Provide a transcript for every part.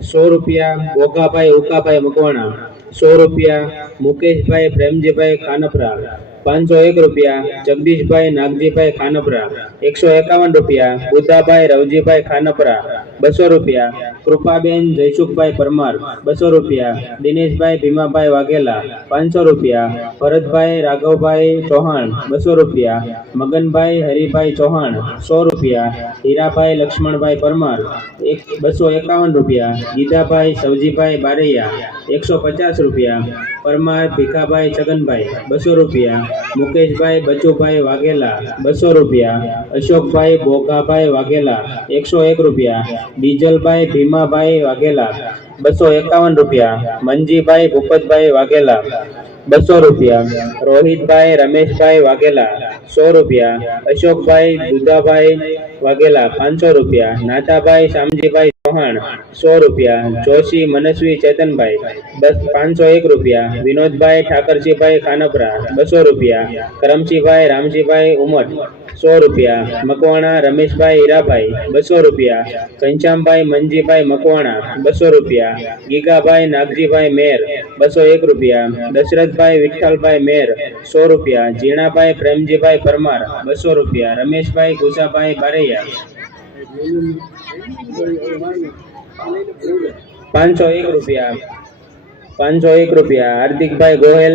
₹100 ભોગાભાઈ ઉકાભાઈ મકવાણા, ₹100 મુકેશભાઈ પ્રેમજીભાઈ ખાનપરા, ₹501 જગદીશભાઈ નાગજીભાઈ ખાનપરા, ₹151 બુદ્ધાભાઈ રવજીભાઈ ખાનપરા, ₹200 કૃપાબેન જયસુખભાઈ પરમાર, ₹200 દિનેશભાઈ ભીમાભાઈ વાઘેલા, ₹500 ભરતભાઈ રાઘવભાઈ ચૌહાણ, ₹200 મગનભાઈ હરિભાઈ ચૌહાણ, ₹100 હીરાભાઈ લક્ષ્મણભાઈ પરમાર, ₹251 ગીધાભાઈ સવજીભાઈ બારૈયા, ₹150 પરમાર ભીખાભાઈ છગનભાઈ, ₹200 મુકેશભાઈ બચુભાઈ વાઘેલા, ₹200 અશોકભાઈ ભોગાભાઈ વાઘેલા, ₹101 ડીજલભાઈ ભીમાભાઈ વાઘેલા, ₹251 મંજીભાઈ ભૂપતભાઈ વાઘેલા, ₹200 રોહિતભાઈ રમેશભાઈ વાઘેલા, ₹100 અશોકભાઈ દુધાભાઈ વાઘેલા, ₹500 નાથાભાઈ શામજીભાઈ ચૌહાણ, ₹100 જોશી મનસ્વી ચેતનભાઈ, ₹501 વિનોદભાઈ ઠાકરજીભાઈ ખાનપરા, ₹200 કરમશીભાઈ રામજીભાઈ ઉમટ, ₹100 મકવાણા રમેશભાઈ હીરાભાઈ, ₹200 ઘનશ્યામભાઈ મંજીભાઈ મકવાણા, ₹200 ગીગાભાઈ નાગજીભાઈ મેર, ₹201 દશરથભાઈ વિઠ્ઠલભાઈ મેર, ₹100 જીણાભાઈ પ્રેમજીભાઈ પરમાર, ₹200 રમેશભાઈ ગુસાભાઈ બારૈયા, ₹501 હાર્દિકભાઈ ગોહેલ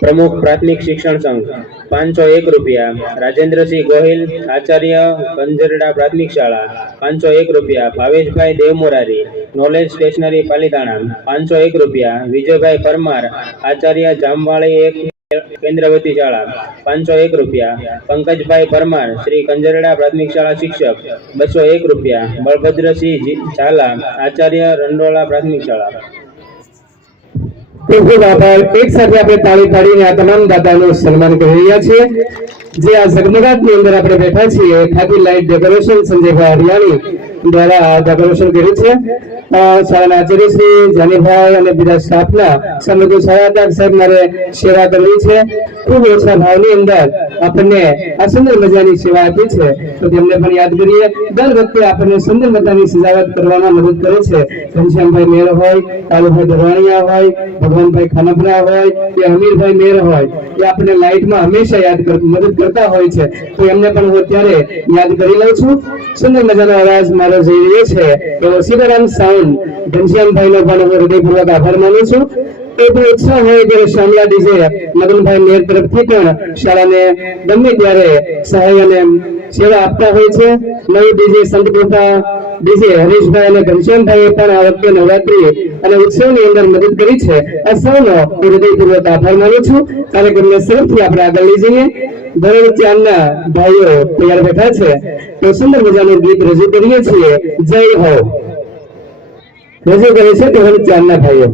પ્રમુખ પ્રાથમિક શિક્ષણ સંઘ, ₹501 રાજેન્દ્રસિંહ ગોહિલ આચાર્ય કંજરડા પ્રાથમિક શાળા, ₹501 ભાવેશભાઈ દેવમોરારી નોલેજ સ્ટેશનરી પાલીતાણા, ₹501 વિજયભાઈ પરમાર આચાર્ય જામવાળી એક કેન્દ્રવતી શાળા, ₹501 પંકજભાઈ પરમાર શ્રી કંજરડા પ્રાથમિક શાળા શિક્ષક, ₹201 બળભદ્રસિંહ ઝાલા આચાર્ય રંડોળા પ્રાથમિક શાળા। ખૂબ ખૂબ આભાર। એક સાથે આપણે તાળી પાડીને આ તમામ દાતાનું સન્માન કરી રહ્યા છીએ। જે આ ઝગમગાટની અંદર આપણે બેઠા છીએ, ખાદી લાઇટ ડેકોરેશન સંજયભાઈ હરિયાણી દ્વારા ડેકોરેશન કર્યું છે। શાળાના આચાર્ય શ્રી જાનીભાઈ અને બીજા સ્ટાફના સમગ્ર સહાયતા સાહેબ મારે સેવા કરવી છે। ખૂબ ઓછા ભાવની અંદર આપણને આ સુંદર મજાની સેવા આપી છે, તો તેમને પણ યાદ કરીએ। દર વખતે આપણને સુંદર મજાની સજાવટ કરવામાં મદદ કરે છે। ઘનશ્યામભાઈ મેર હોય, કાલુભાઈ દરવાણિયા હોય, ભગવાનભાઈ ખાનપરા હોય કે અમીરભાઈ મેર હોય, એ આપણને લાઇટમાં હંમેશા મદદ કરતા હોય છે, તો એમને પણ હું અત્યારે યાદ કરી લઉં છું। સુંદર મજાનો અવાજ મારો જઈ રહ્યો છે, એવો સીતારામ સાઉન્ડ ઘનશ્યામભાઈનો પણ હું હૃદયપૂર્વક આભાર માનું છું। એ પણ ઉત્સાહ હોય ત્યારે શામળા ડીજે મગનભાઈ મેર તરફથી પણ શાળાને ગમે ત્યારે સહાય અને સેવા આપતા હોય છે। નવી ડીજે સંત કૃપા ડીજે હરીશભાઈ અને ઘનશ્યામભાઈએ પણ આ વખતે નવરાત્રી અને ઉત્સવની અંદર મદદ કરી છે। આ સૌનો હૃદયપૂર્વક આભાર માનું છું। કાર્યક્રમને સરળથી આપણે આગળ લઈ જઈએ। ધોરણ 4ના ભાઈઓ તૈયાર બેઠા છે, તો સુંદર મજાનું ગીત રજૂ કરીએ છીએ। જય હો રજૂ કરે છે ધોરણ 4ના ભાઈઓ।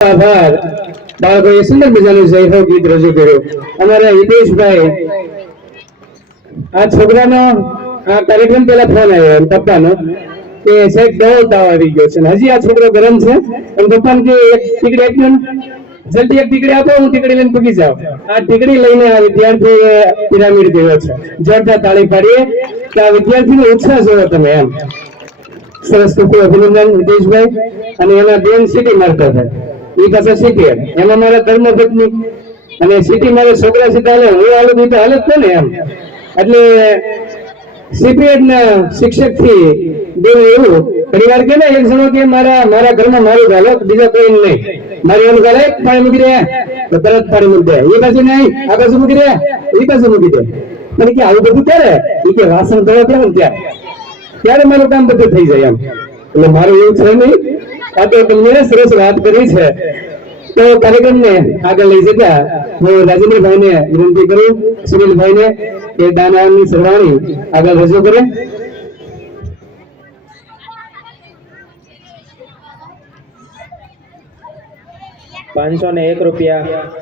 આભાર. બાળકોએ સુંદર મજાનું જય હો ગીત રજૂ કર્યું. અમારા હિતેશભાઈ, આ છોકરાનો આ કાર્યક્રમ પહેલા ફોન આવ્યો એમ પપ્પાનો કે સાહેબ કેવો તાવ આવી ગયો છે, હજી આ છોકરો ગરમ છે. એમ પપ્પાને કે એક ટીકડી આપી, જલ્દી એક ટીકડી આપો, હું ટીકડી લઈને પૂકી જાઉં. આ ટીકડી લઈને આ વિદ્યાર્થીએ પિરામિડ કર્યો છે. જોરદાર તાળી પાડીએ કે આ વિદ્યાર્થીનો ઉત્સાહ જોયો તમે એમ. સરસ, ખૂબ અભિનંદન હિતેશભાઈ. અને એના બેન સિટી મારતા થાય, એ પાસે સિટી એમાં મારા ધર્મપત્ની અને સિટી મારે છોકરા સીધા હાલે, હું હાલું બી તો હાલે જ ને એમ. એટલે સીપીએડ ના શિક્ષક થી દેવું એવું ઘણી વાર કે ને એક જણો કે મારા ઘરમાં મારું ગાલો, બીજા કોઈ નહીં. મારી એનું ગાલે પાણી મૂકી દે તો તરત પાણી મૂકી દે, એ બાજુ નહીં આ બાજુ મૂકી દે, એ બાજુ મૂકી દે. મને કે આવું બધું ક્યારે? એ કે વાસણ ધોવા ત્યાં ત્યારે મારું કામ બધું થઈ જાય એમ. એટલે મારું એવું છે નહીં. આ તો તમને સરસ વાત કરી છે. તો કાર્યક્રમને આગળ લઈ જતા હું રાજેન્દ્રભાઈને વિનંતી કરું, સુનિલભાઈને કે દાનાની સરવાણી આગળ રજૂ કરે. ₹501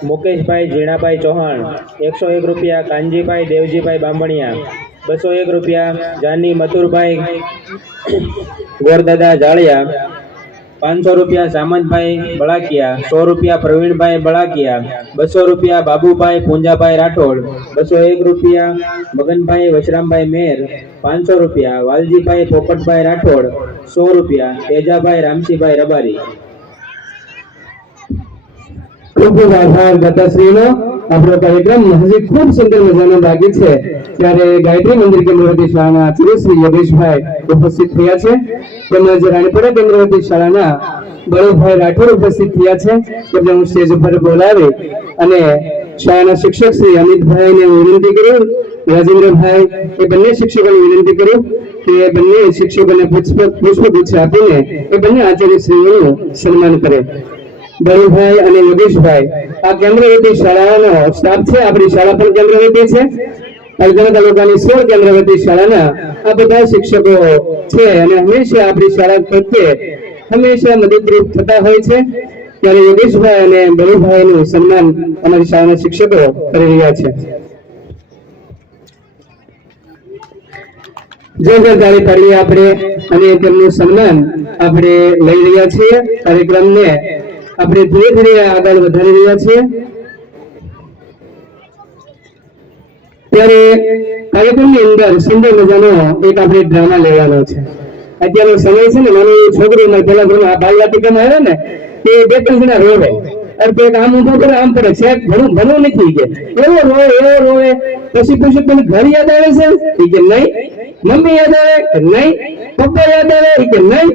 મુકેશભાઈ ઝીણાભાઈ ચૌહાણ, ₹101 કાનજીભાઈ દેવજીભાઈ બામણિયા, ₹201 જાની મથુરભાઈ ગોરદાદા જાળિયા, ₹500 સામંતભાઈ બળાકિયા, ₹100 પ્રવીણભાઈ બળાકિયા, ₹200 બાબુભાઈ પૂંજાભાઈ રાઠોડ, ₹201 મગનભાઈ વશરામભાઈ મેર, ₹500 વાલજીભાઈ પોપટભાઈ રાઠોડ, ₹100 તેજાભાઈ રામસીભાઈ રબારી. ખૂબ ખૂબ આભાર દાતાશ્રીનો. આપણો કાર્યક્રમ હજી ખૂબ સુંદર મજાનો બાકી છે ત્યારે ગાયત્રી મંદિર કેન્દ્રવતી શાળાના આચાર્ય શ્રી યોગેશભાઈ ઉપસ્થિત થયા છે, તેમજ રાણીપડા કેન્દ્રવતી શાળાના બળુભાઈ રાઠોડ ઉપસ્થિત થયા છે. તેમને હું સ્ટેજ ઉપર બોલાવી અને શાળાના શિક્ષક શ્રી અમિતભાઈને વિનંતી કરું, રાજેન્દ્રભાઈ એ બંને શિક્ષકોને વિનંતી કરું કે બંને શિક્ષકોને પુષ્પગુચ્છ આપીને એ બંને આચાર્ય શ્રીઓનું સન્માન કરે. બળુભાઈ અને યોગેશભાઈ આ કેન્દ્રવતી શાળાનો સ્ટાફ છે. આપણી શાળા પણ કેન્દ્રવતી છે. અલગણા તાલુકાની 16 કેન્દ્રવતી શાળાના આ બધા શિક્ષકો છે અને હંમેશા આપણી શાળા પ્રત્યે હંમેશા મદદરૂપ થતા હોય છે. ત્યારે યોગેશભાઈ અને બળુભાઈનું સન્માન અમારી શાળાના શિક્ષકો કરી રહ્યા છે. જોરદાર તાળી પાડીએ આપણે અને તેમનું સન્માન આપણે લઈ રહ્યા છીએ. કાર્યક્રમને આપણે ધીરે ધીરે આગળ વધારી રહ્યા છીએ. ત્યારે કાર્યક્રમની અંદર સુંદર મજાનો એક આપણે ડ્રામા લેવાનો છે. અત્યારનો સમય છે ને, નાની છોકરી પેલા ઘરમાં બાલવાટિકામાં આવે ને તે 2-3 જણા રોવે, એક આમ ઉભો કરે આમ પડે છે, ભણવું નથી કે એવો રોવે. પછી પૂછ્યું તને ઘર યાદ આવે છે? એ કે નહીં. મમ્મી યાદ આવે કે નહીં. પપ્પા યાદ આવે કે નહીં.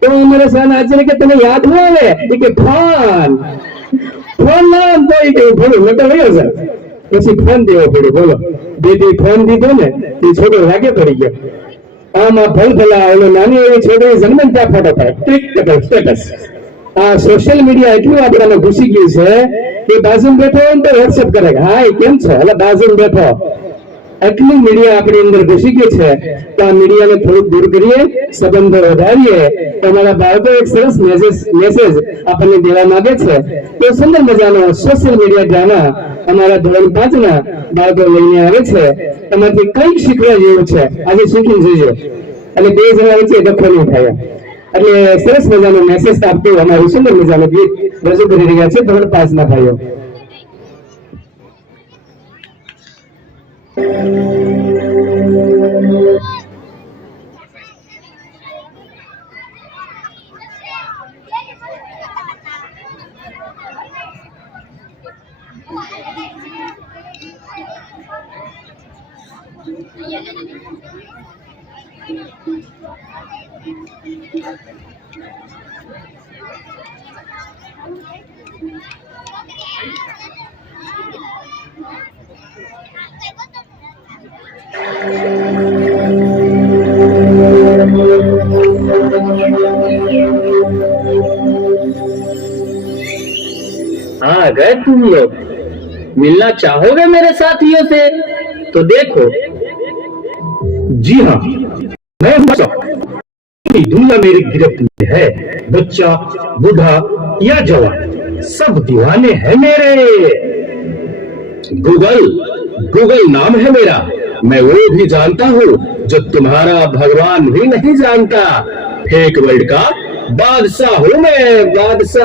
તો અમારા શાળાના આચાર્ય કે તને યાદ ન આવે કે ફોન નામ તો એ કેવું થોડું નતો રહ્યો છે. પછી ફોન દેવો પડ્યો. બોલો, બેટી ફોન દીધો ને એ છોકરો રાગે પડી ગયો. આમાં ભલભલા ઓલો નાની એવી છોકરી જન્મ ત્યાં ફોટો પાડે સ્ટેટસ. આ સોશિયલ મીડિયા એટલું આપણામાં ઘૂસી ગયું છે કે બાજુમાં બેઠો હોય ને તો વોટ્સએપ કરે, હાય કેમ છો, એટલે બાજુમાં બેઠો. એટલું મીડિયા આપણી અંદર ઘૂસી ગયું છે તો આ મીડિયાને થોડુંક દૂર કરીએ, સંબંધો વધારીએ. તમારા બાળકો એક સરસ મેસેજ આપણને દેવા માંગે છે. તો સુંદર મજાનો સોશિયલ મીડિયા ડ્રામા અમારા ધોરણ 5 ના બાળકો લઈને આવે છે. તમારથી કંઈક શીખવા જેવું છે, આજે શીખી જજો. એટલે 2 જણા વચ્ચે ડખો નહીં થાય. એટલે સરસ મજાનો મેસેજ આપતું અમારું સુંદર મજાનું ગીત રજૂ કરી રહ્યા છે ધોરણ 5 ના ભાઈઓ. हाँ, गए तुम लोग मिलना चाहोगे मेरे साथियों से? तो देखो, जी हाँ, मैं दुनिया मेरी गिरफ्त में है. बच्चा, बूढ़ा, या जवान, सब दीवाने हैं मेरे। गूगल, गूगल नाम है मेरा। मैं वो भी जानता हूँ जो तुम्हारा भगवान भी नहीं जानता। फेक वर्ल्ड का बादशाह हूँ मैं, बादशाह।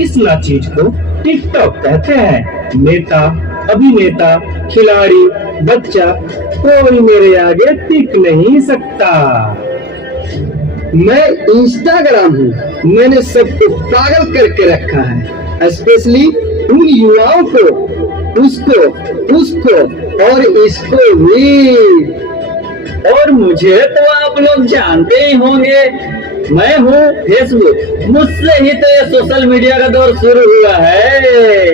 इस नाचीज को टिकटॉक कहते हैं। नेता, अभिनेता, खिलाड़ी, बच्चा, कोई मेरे आगे टिक नहीं सकता। मैं इंस्टाग्राम हूँ। मैंने सबको पागल करके रखा है, स्पेशली उन युवाओं को, उसको और इसको भी। और मुझे तो आप लोग जानते ही होंगे, मैं हूँ फेसबुक। मुझसे ही तो ये सोशल मीडिया का दौर शुरू हुआ है।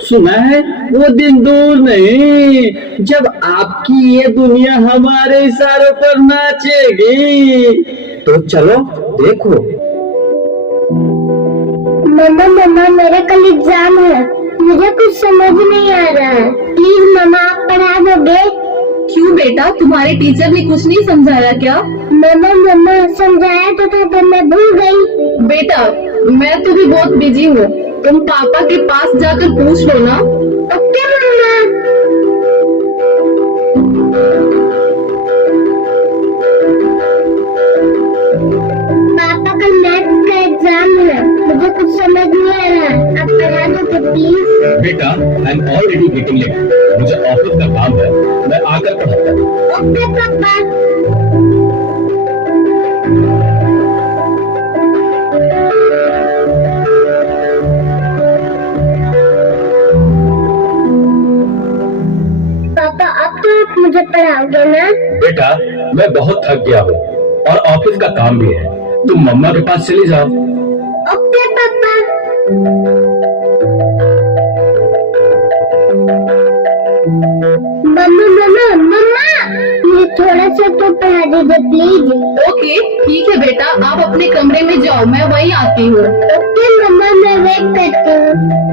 सुना है वो दिन दूर नहीं जब आपकी ये दुनिया हमारे इशारों पर नाचेगी। तो चलो देखो। मम्मा मम्मा मेरा कल एग्जाम है, मुझे कुछ समझ नहीं आ रहा है, प्लीज मम्मा आप पढ़ा दोगे? क्यों बेटा, तुम्हारे टीचर ने कुछ नहीं समझाया क्या? मम्मा मम्मा समझाया तो था पर मैं भूल गई। बेटा मैं तो भी बहुत बिजी हूँ, तुम पापा के पास जाकर पूछ लो ना। ओके मम्मा। पापा कल मैथ्स का एग्जाम है, मुझे कुछ समझ नहीं आ रहा है, आप पढ़ा दोगे प्लीज? बेटा, I am already getting late. मुझे ऑफिस का काम है, मैं आकर पढ़ाता हूँ। ओके पापा। पापा अब तो आप मुझे पढ़ाओगे ना? बेटा, मैं बहुत थक गया हूँ और ऑफिस का काम भी है। तुम मम्मा के पास चली जाओ। ओके पापा। मम्मा मम्मा मम्मा मुझे थोड़ा सा तो पढ़ा दीजिए प्लीज। ओके ठीक है बेटा, आप अपने कमरे में जाओ, मैं वहीं आती हूँ। ओके मम्मा मैं वेट करती हूँ।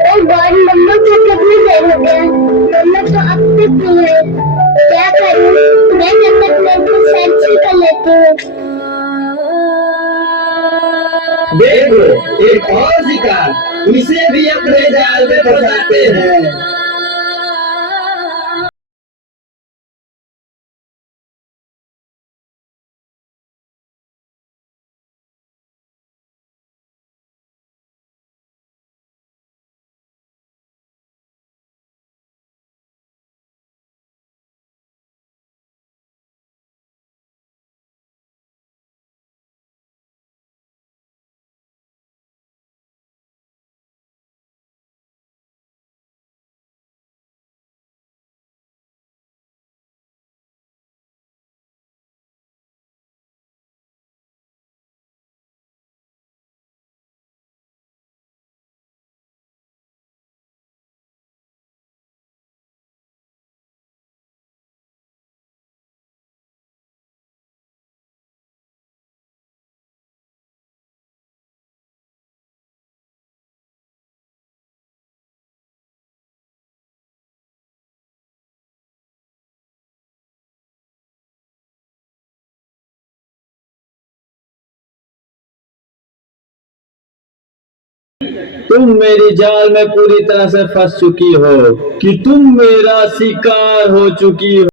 ओ गॉड मम्मा का कितनी देर हो गया, मम्मा तो अब तक नहीं है, क्या करूँ? मैं जब तक मैं कुछ सेल्फी कर लेती हूँ। देखो एक और शिकार, इसे भी अपने जाल में फंसाते हैं। तुम मेरी जाल में पूरी तरह से फंस चुकी हो कि तुम मेरा शिकार हो चुकी हो।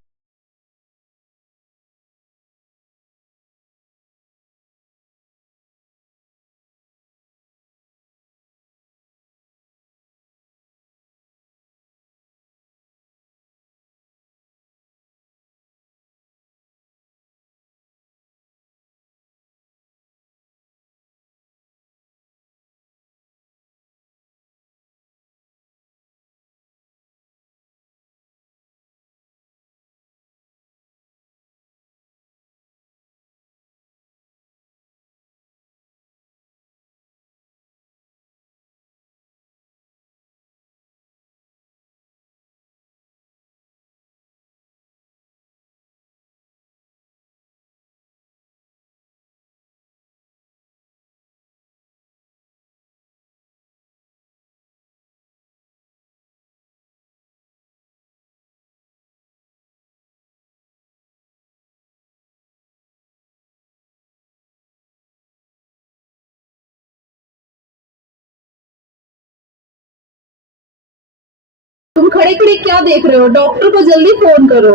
तुम खड़े खड़े क्या देख रहे हो? डॉक्टर को जल्दी फोन करो।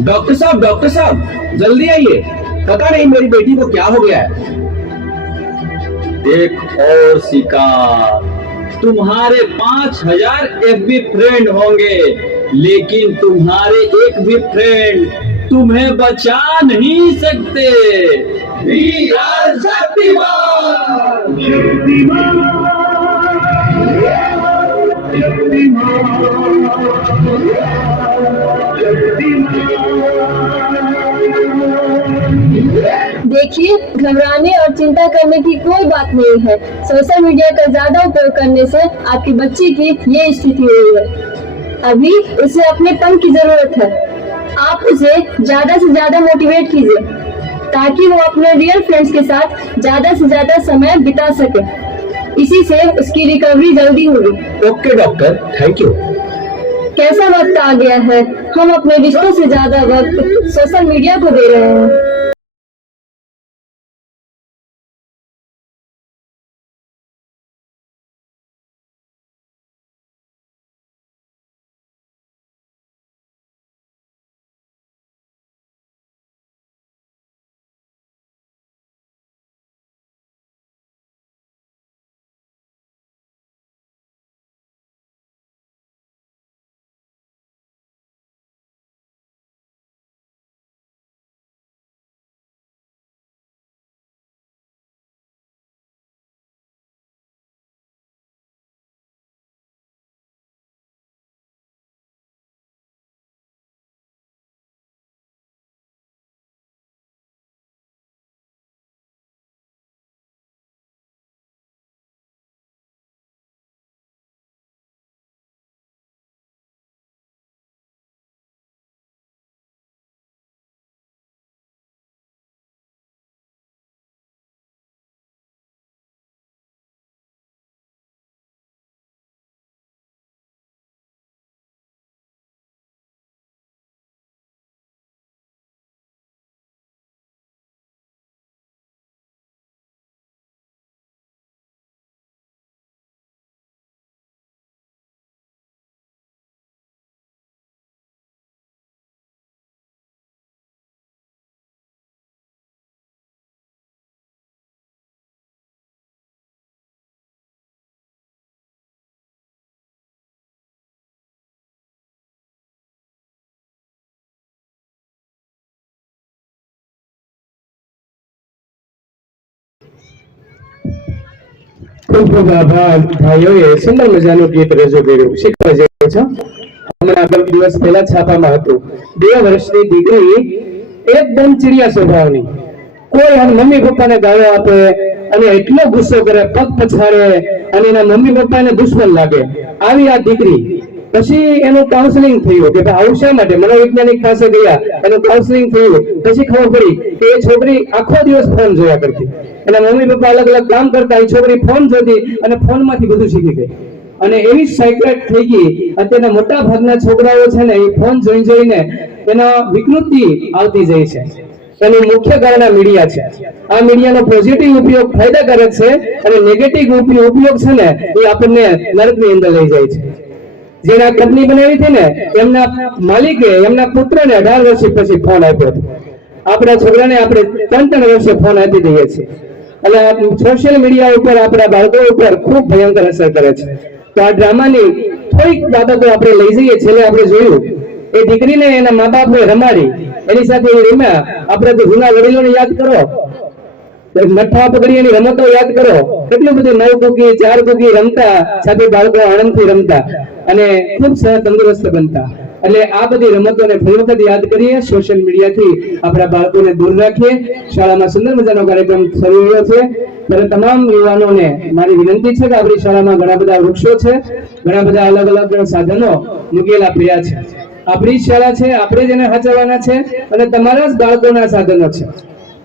डॉक्टर साहब जल्दी आइए, पता नहीं मेरी बेटी को क्या हो गया है। एक और शिकार, तुम्हारे 5000 FB फ्रेंड होंगे, लेकिन तुम्हारे एक भी फ्रेंड तुम्हें बचा नहीं सकते। We are Shaktimaan. देखिए, घबराने और चिंता करने की कोई बात नहीं है। सोशल मीडिया का ज्यादा उपयोग करने से आपकी बच्ची की ये स्थिति हुई है। अभी उसे अपनेपन की जरूरत है। आप उसे ज्यादा से ज्यादा मोटिवेट कीजिए ताकि वो अपने रियल फ्रेंड्स के साथ ज्यादा से ज्यादा समय बिता सके। इसी से उसकी रिकवरी जल्दी होगी। Okay doctor, thank you. कैसा वक्त आ गया है, हम अपने रिश्तों से ज्यादा वक्त सोशल मीडिया को दे रहे हैं। ખૂબ ખૂબ આભાર ભાઈઓએ સુંદર મજાનું ગીત રજૂ કર્યું, શીખવા જેવું છે। હમણાં બે દિવસ પહેલા છાપામાં હતું, 2 વર્ષની દીકરી એકદમ ચીડિયા સ્વભાવની, કોઈ આમ મમ્મી પપ્પાને ગાળો આપે અને એટલો ગુસ્સો કરે, પગ પછાડે અને એના મમ્મી પપ્પાને દુશ્મન લાગે, આવી આ દીકરી। પછી એનું કાઉન્સેલિંગ થયું કે ભાઈ આવું શા માટે, મનોવૈજ્ઞાનિક પાસે ગયા, એનું કાઉન્સેલિંગ થયું। પછી ખબર પડી કે એ છોકરી આખો દિવસ ફોન જોયા કરતી, એના મમ્મી પપ્પા અલગ અલગ કામ કરતા, એ છોકરી ફોન જોતી અને ફોનમાંથી બધું શીખી ગઈ અને એવી સાયકલ થઈ ગઈ। અત્યારના મોટા ભાગના છોકરાઓ છે ને એ ફોન જોઈને એના વિકૃતિ આવતી જાય છે। એનું મુખ્ય કારણ આ મીડિયા છે। આ મીડિયાનો પોઝિટિવ ઉપયોગ ફાયદાકારક છે અને નેગેટિવ ઉપયોગ છે ને એ આપણને નરકની અંદર લઈ જાય છે। જેને આ કંપની બનાવી હતી ને એમના માલિકે એમના પુત્રને 18 વર્ષ પછી ફોન આપ્યો હતો। આપણા છોકરાને આપણે 3 વર્ષે ફોન આપી દઈએ છીએ। એટલે સોશિયલ મીડિયા ઉપર આપણા બાળકો ઉપર ખૂબ ભયંકર અસર કરે છે। તો આ ડ્રામાની થોડીક બાબતો આપણે લઈ જઈએ। છેલ્લે આપણે જોયું એ દીકરીને એના મા બાપે રમાડી, એની સાથે રમ્યા। આપણે તો જૂના વડીલોને યાદ કરો, મઠ્ઠા પકડી એની રમતો યાદ કરો, કેટલું બધું 9 કૂકી 4 કૂકી રમતા, સાથે બાળકો આનંદથી રમતા અને ખૂબ તંદુરસ્ત બનતા। એટલે આ બધી રમતોને ફરી વખત યાદ કરીએ, સોશિયલ મીડિયાથી આપણા બાળકોને દૂર રાખીએ। શાળામાં સુંદર મજાનો કાર્યક્રમ શરૂ થયો છે, ત્યારે તમામ યુવાનોને મારી વિનંતી છે કે આપણી શાળામાં ઘણા બધા વૃક્ષો છે, ઘણા બધા અલગ અલગ સાધનો મૂકેલા પડ્યા છે। આપણી શાળા છે, આપણે જ એને સાચવવાના છે અને તમારા જ બાળકોના સાધનો છે।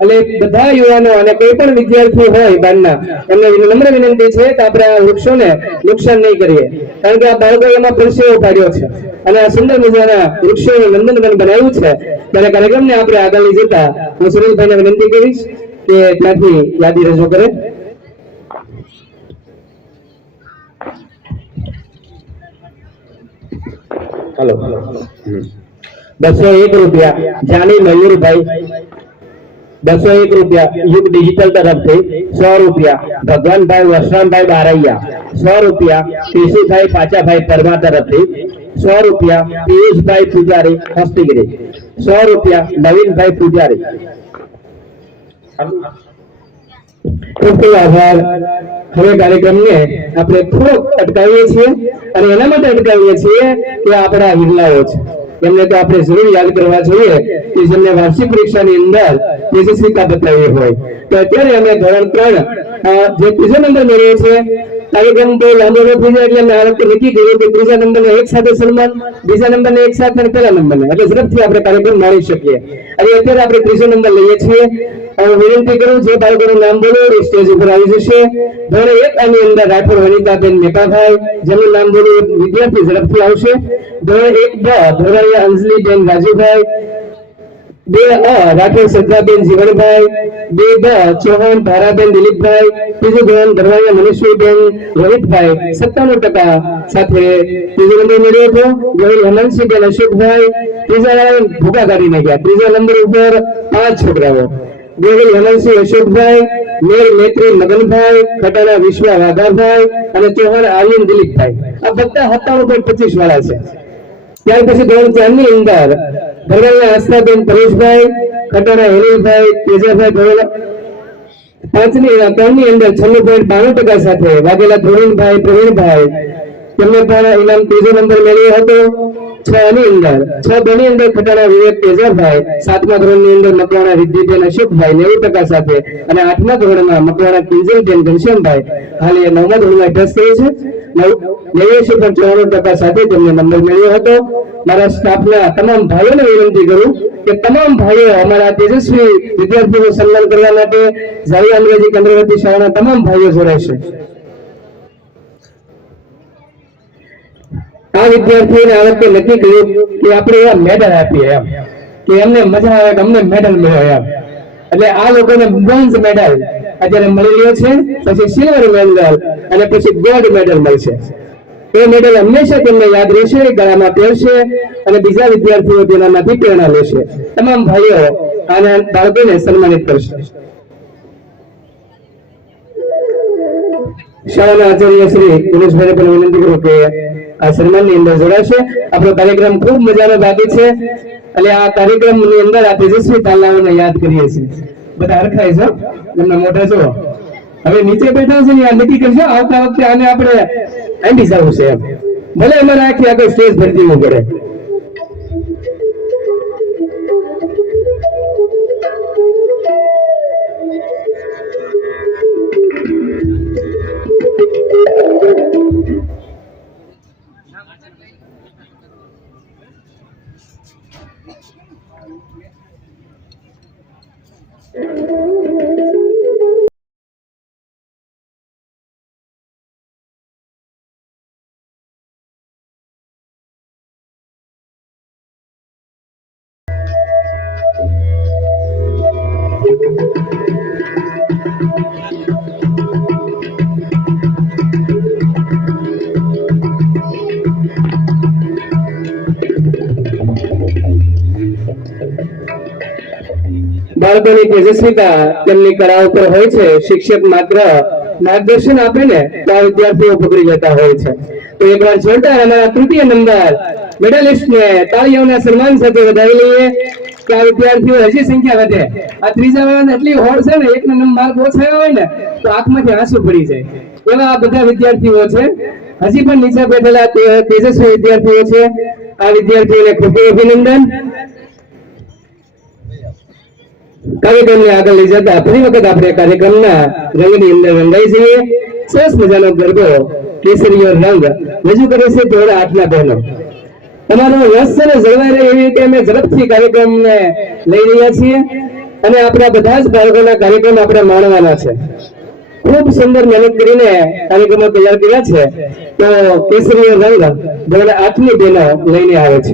એટલે બધા યુવાનો અને કોઈ પણ વિદ્યાર્થી હોય બહારના, એમને નમ્ર વિનંતી છે કે આપણે આ વૃક્ષોને નુકસાન નહીં કરીએ, કારણ કે આ બાળકો એમાં પરસેવો પાડ્યો છે અને આ સુંદર મજાના વૃક્ષોનું નંદનવન બનાવ્યું છે। ત્યારે કાર્યક્રમને આપણે આગળ લઈ જતા હું સુરેશભાઈને વિનંતી કરીશ કે ત્યાંથી યાદી રજૂ કરે। हेलो 201 રૂપિયા જાની મયુરભાઈ 201 રૂપિયા યુગ ડિજિટલ તરફથી 100 રૂપિયા ભગવાનભાઈ વસરામભાઈ બારૈયા 100 રૂપિયા કેશુભાઈ પાચાભાઈ પરમા તરફથી 100 રૂપિયા પિયુષભાઈ પૂજારી હસ્તિગીરી 100 રૂપિયા નવીનભાઈ પૂજારી ખૂબ ખૂબ આભાર હવે કાર્યક્રમને આપણે થોડોક અટકાવીએ છીએ અને એના માટે અટકાવીએ છીએ કે આપણા વિરલાઓ છે એમને તો આપણે જરૂર યાદ કરવા જોઈએ કે જેમને વાર્ષિક પરીક્ષાની અંદર તેજસ્વીતા બતાવી હોય તો અત્યારે અમે ધોરણ 3 જે ત્રીજો નંબર મેળવ્યો છે કાર્યક્રમ તો લાંબો ન થઈ જાય એટલે મેં આ વખતે નક્કી કર્યું કે ત્રીજા નંબરને એક સાથે સન્માન બીજા નંબરને એક સાથે અને પહેલા નંબરને એટલે ઝડપથી આપણે કાર્યક્રમ માણી શકીએ અને અત્યારે આપણે ત્રીજો નંબર લઈએ છીએ વિનંતી કરું જે બાળકોનું નામ બોલો એ સ્ટેજ ઉપર આવી જશે ધોરણ 1 આની અંદર રાઠોડ વનિતાબેન મેકાભાઈ જેનું નામ બોલો વિદ્યાર્થી ઝડપથી આવશે ધોરણ 1 બ ધોરણીયા અંજલીબેન રાજુભાઈ 2 રાઠોડ શ્રદ્ધાબેન જીવણભાઈ 2 બ ચૌહાણ ધારાબેન દિલીપભાઈ ત્રીજું ધોરણ ધરવાણીયા મનીષભાઈ રોહિતભાઈ 97% સાથે ત્રીજો નંબર મેળવ્યો હતો ગોહિલ હેમંતસિંહબેન અશોકભાઈ ત્રીજા ભૂકા કાઢીને ગયા ત્રીજા નંબર ઉપર 5 છોકરાઓ ગોહિલ હેમંતસિંહ અશોકભાઈ મેર મૈત્રી મગનભાઈ ખટાણા વિશ્વા વાઘાભાઈ અને ચૌહાણ આર્યન દિલીપભાઈ આ બધા 97.25 વાળા છે ત્યાર પછી ધોરણ 4 ની અંદર ભરવાડના આસ્થાબેન પરેશભાઈ ખટાણા હેલીલભાઈ તેજાભાઈ ધોરણ 5 ની 3 ની અંદર 96.92% સાથે વાઘેલા ધોરણભાઈ પ્રવીણભાઈ તેમને પણ ઇનામ ત્રીજો નંબર મેળવ્યો હતો 6 ની અંદર 6 2 ની અંદર ખટાણા વિવેક તેજાભાઈ 7મા ધોરણની અંદર મકવાણા રિદ્ધિબેન અશોકભાઈ 90% સાથે અને 8મા ધોરણમાં મકવાણા કિંજલબેન ઘનશ્યામભાઈ હાલ એ 9મા ધોરણમાં અભ્યાસ કરે છે 89.94% સાથે તેમને નંબર મેળવ્યો હતો મારા સ્ટાફના તમામ ભાઈઓને વિનંતી કરું કે તમામ ભાઈઓ અમારા તેજસ્વી વિદ્યાર્થીઓનું સન્માન કરવા માટે ઝાવિયા અંગ્રેજી કેન્દ્રવર્તી શાળાના તમામ ભાઈઓ જોડાશે આ વિદ્યાર્થીઓને આ વખતે નક્કી કર્યું કે આપણે એવા મેડલ આપીએ એમ કે એમને મજા આવે કે અમને મેડલ મળ્યો એમ એટલે આ લોકોને બ્રોન્ઝ મેડલ અત્યારે મળી રહ્યો છે પછી સિલ્વર મેડલ અને પછી ગોલ્ડ મેડલ મળશે એ મેડલ હંમેશા તેમને યાદ રહેશે ગળામાં પહેરશે અને બીજા વિદ્યાર્થીઓ તેનામાંથી પ્રેરણા લેશે તમામ ભાઈઓ આના બાળકોને સન્માનિત કરશે શાળાના આચાર્ય શ્રી દિનેશભાઈને પણ વિનંતી કરું કે આ સન્માનની અંદર જોડાશે આપણો કાર્યક્રમ ખૂબ મજાનો બાકી છે એટલે આ કાર્યક્રમની અંદર આ તેજસ્વી તાલાઓને યાદ કરીએ છીએ બધા હરખાય છે એમના મોઢા જો હવે નીચે બેઠા છે ને આ નક્કી કરજો આવતા વખતે આને આપણે આંડી જવું છે એમ ભલે અમારે આખી આગળ સ્ટેજ ભરી દેવું પડે બાળકોની તેજસ્વીતા તેમની કળા ઉપર હોય છે શિક્ષક માત્ર માર્ગદર્શન આપે ને તો આ વિદ્યાર્થીઓ પકડી જતા હોય છે તો એકવાર જોરદાર અમારા તૃતીય નંબર મેડલિસ્ટ ને તાળીઓના સન્માન સાથે વધાવી લઈએ કે આ વિદ્યાર્થીઓ હજી સંખ્યા વધે આ ત્રીજા વાળાને એટલી હોડ છે ને એક નંબર માર્ક ઓછા હોય ને તો આંખમાંથી આંસુ પડી જાય એવા આ બધા વિદ્યાર્થીઓ છે હજી પણ નીચે બેઠેલા તેજસ્વી વિદ્યાર્થીઓ છે આ વિદ્યાર્થીઓને ખૂબ ખૂબ અભિનંદન કાર્યક્રમને આગળ લઈ જતા ફરી વખત આપણે કાર્યક્રમના રંગની અંદર રંગાઈ જઈએ સરસ મજાનો ગરબો કેસરીયો રંગ રજૂ કરે છે ધોરણ 8 ના બહેનો તમારો રસ છે ને જળવાઈ રહે એવી રીતે અમે ઝડપથી કાર્યક્રમને લઈ રહ્યા છીએ અને આપણા બધા જ બાળકોના કાર્યક્રમ આપણે માણવાના છે ખૂબ સુંદર મહેનત કરીને કાર્યક્રમો તૈયાર કર્યા છે તો કેસરીયો રંગ ધોરણ 8 ની બહેનો લઈને આવે છે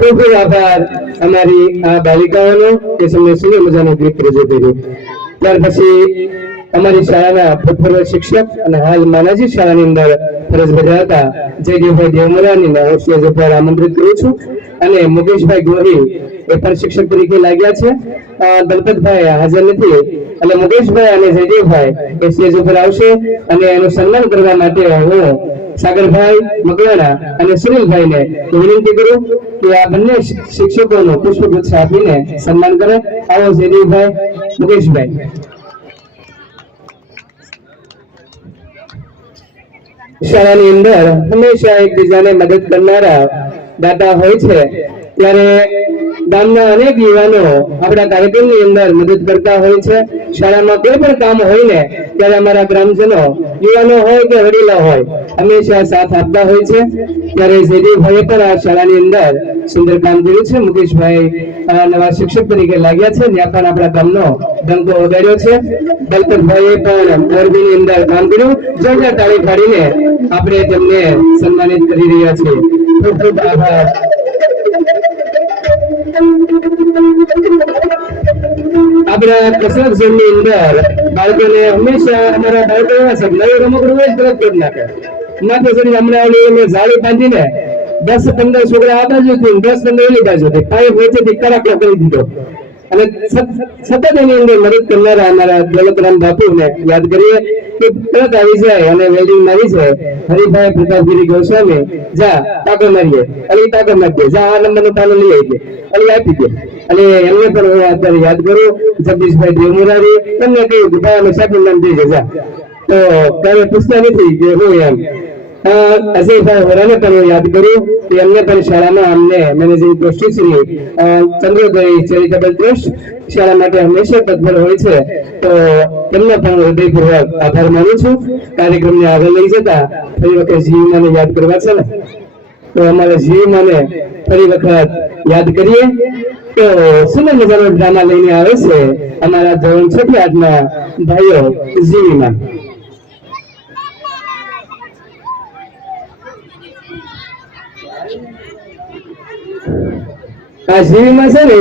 ખૂબ ખૂબ આભાર અમારી આ બાલિકાઓનો કે તમને સુંદર મજાનું ગીત રજૂ કર્યું. ત્યાર પછી અમારી શાળાના ભૂતપૂર્વ શિક્ષક અને હાલ માનાજી શાળાની અંદર ફરજ બજાવતા જયદેવભાઈ દેવમરાની હું સ્ટેજ ઉપર આમંત્રિત કરું છું. અને મુકેશભાઈ ગોહિલ એ પણ શિક્ષક તરીકે લાગ્યા છે. દલપતભાઈ હાજર નથી એટલે મુકેશભાઈ અને જયદેવભાઈ એ સ્ટેજ ઉપર આવશે અને એનું સન્માન કરવા માટે હું સાગરભાઈ મકવાણા અને સુનિલભાઈને વિનંતી કરું કે આ બંને શિક્ષકોનું પુષ્પગુચ્છ આપીને સન્માન કરે. આવો જયદેવભાઈ, મુકેશભાઈ. શાળાની અંદર હંમેશા એકબીજાને મદદ કરનારા દાતા હોય છે, ત્યારે ગામના અનેક યુવાનો આપણા કાર્યક્રમની અંદર મદદ કરતા હોય છે. શાળામાં કોઈ પણ કામ હોય ને ત્યારે અમારા ગ્રામજનો, યુવાનો હોય કે વડીલો હોય, હંમેશા સાથ આપતા હોય છે. ત્યારે જયદેવભાઈએ પણ આ શાળાની અંદર સુંદર કામ કર્યું છે. મુકેશભાઈ નવા શિક્ષક તરીકે લાગ્યા છે, ત્યાં પણ આપણા ગામનો ડંકો વગાડ્યો છે. દલપતભાઈએ પણ મોરબીની અંદર કામ કર્યું. જોરદાર તાળી પાડીને આપણે તેમને સન્માનિત કરી રહ્યા છીએ. ખૂબ ખૂબ આભાર. આપણા કસરત ઝોનની અંદર બાળકોને હંમેશા અમારા બાળકો એવા છે નવી રમકડું હોય તરત કરી નાખે. માથે ચડી હમણાં જાળી બાંધીને 10-15 છોકરા આ બાજુથી 10-15 એની બાજુથી પાઇપ વચ્ચેથી કડાકો કરી દીધો. અને સતત એની અંદર મદદ કરનારા અમારા દોલતરામ બાપુને યાદ કરીએ કે તરત આવી જાય અને વેલ્ડિંગ મારી છે. હરિભાઈ પ્રતાપગીરી ગોસ્વામી, જા ટાકો મારીએ, અલી ટાકો મારી દે, જા આ નંબરનું પાનું લઈ આવી દે, અલી આપી દે. અને એમને પણ હું અત્યારે યાદ કરું, જગદીશભાઈ દેવમુરારી, એમને કહ્યું કે ભાઈ અમે સાહેબનું નામ દઈ જજા, તો તમે પૂછતા નથી કે હું એમ. અજયભાઈ હોરાને પણ હું યાદ કરું કે એમને પણ શાળામાં અમને managing trustee Shri Chandrodaya charitable trust શાળા માટે હંમેશા તત્પર હોય છે, તો એમનો પણ હૃદયપૂર્વક આભાર માનું છું. કાર્યક્રમને આગળ લઈ જતા ફરી વખત જીવમાને યાદ કરવા છે ને, તો અમારા જીવમાને ફરી વખત યાદ કરીએ. તો સુંદર મજાનો ડ્રામા લઈને આવે છે અમારા ધોરણ 6 થી 8 ના ભાઈઓ જીવીમાં. આ જીવીમાં છે ને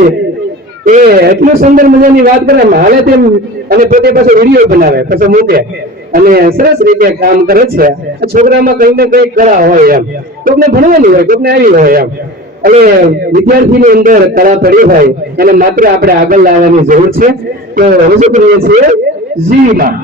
એ એટલું સુંદર મજાની વાત કરે, હાલે તેમ, અને પોતે પાછો વિડીયો બનાવે, પછી મૂકે અને સરસ રીતે કામ કરે છે. છોકરામાં કઈ ને કઈ કળા હોય એમ, કોકને ભણવાની હોય, કોકને આવી હોય એમ. અને વિદ્યાર્થીની અંદર કળા પડી હોય એને માત્ર આપણે આગળ લાવવાની જરૂર છે. તો રજૂ કરીએ છીએ જીમાં.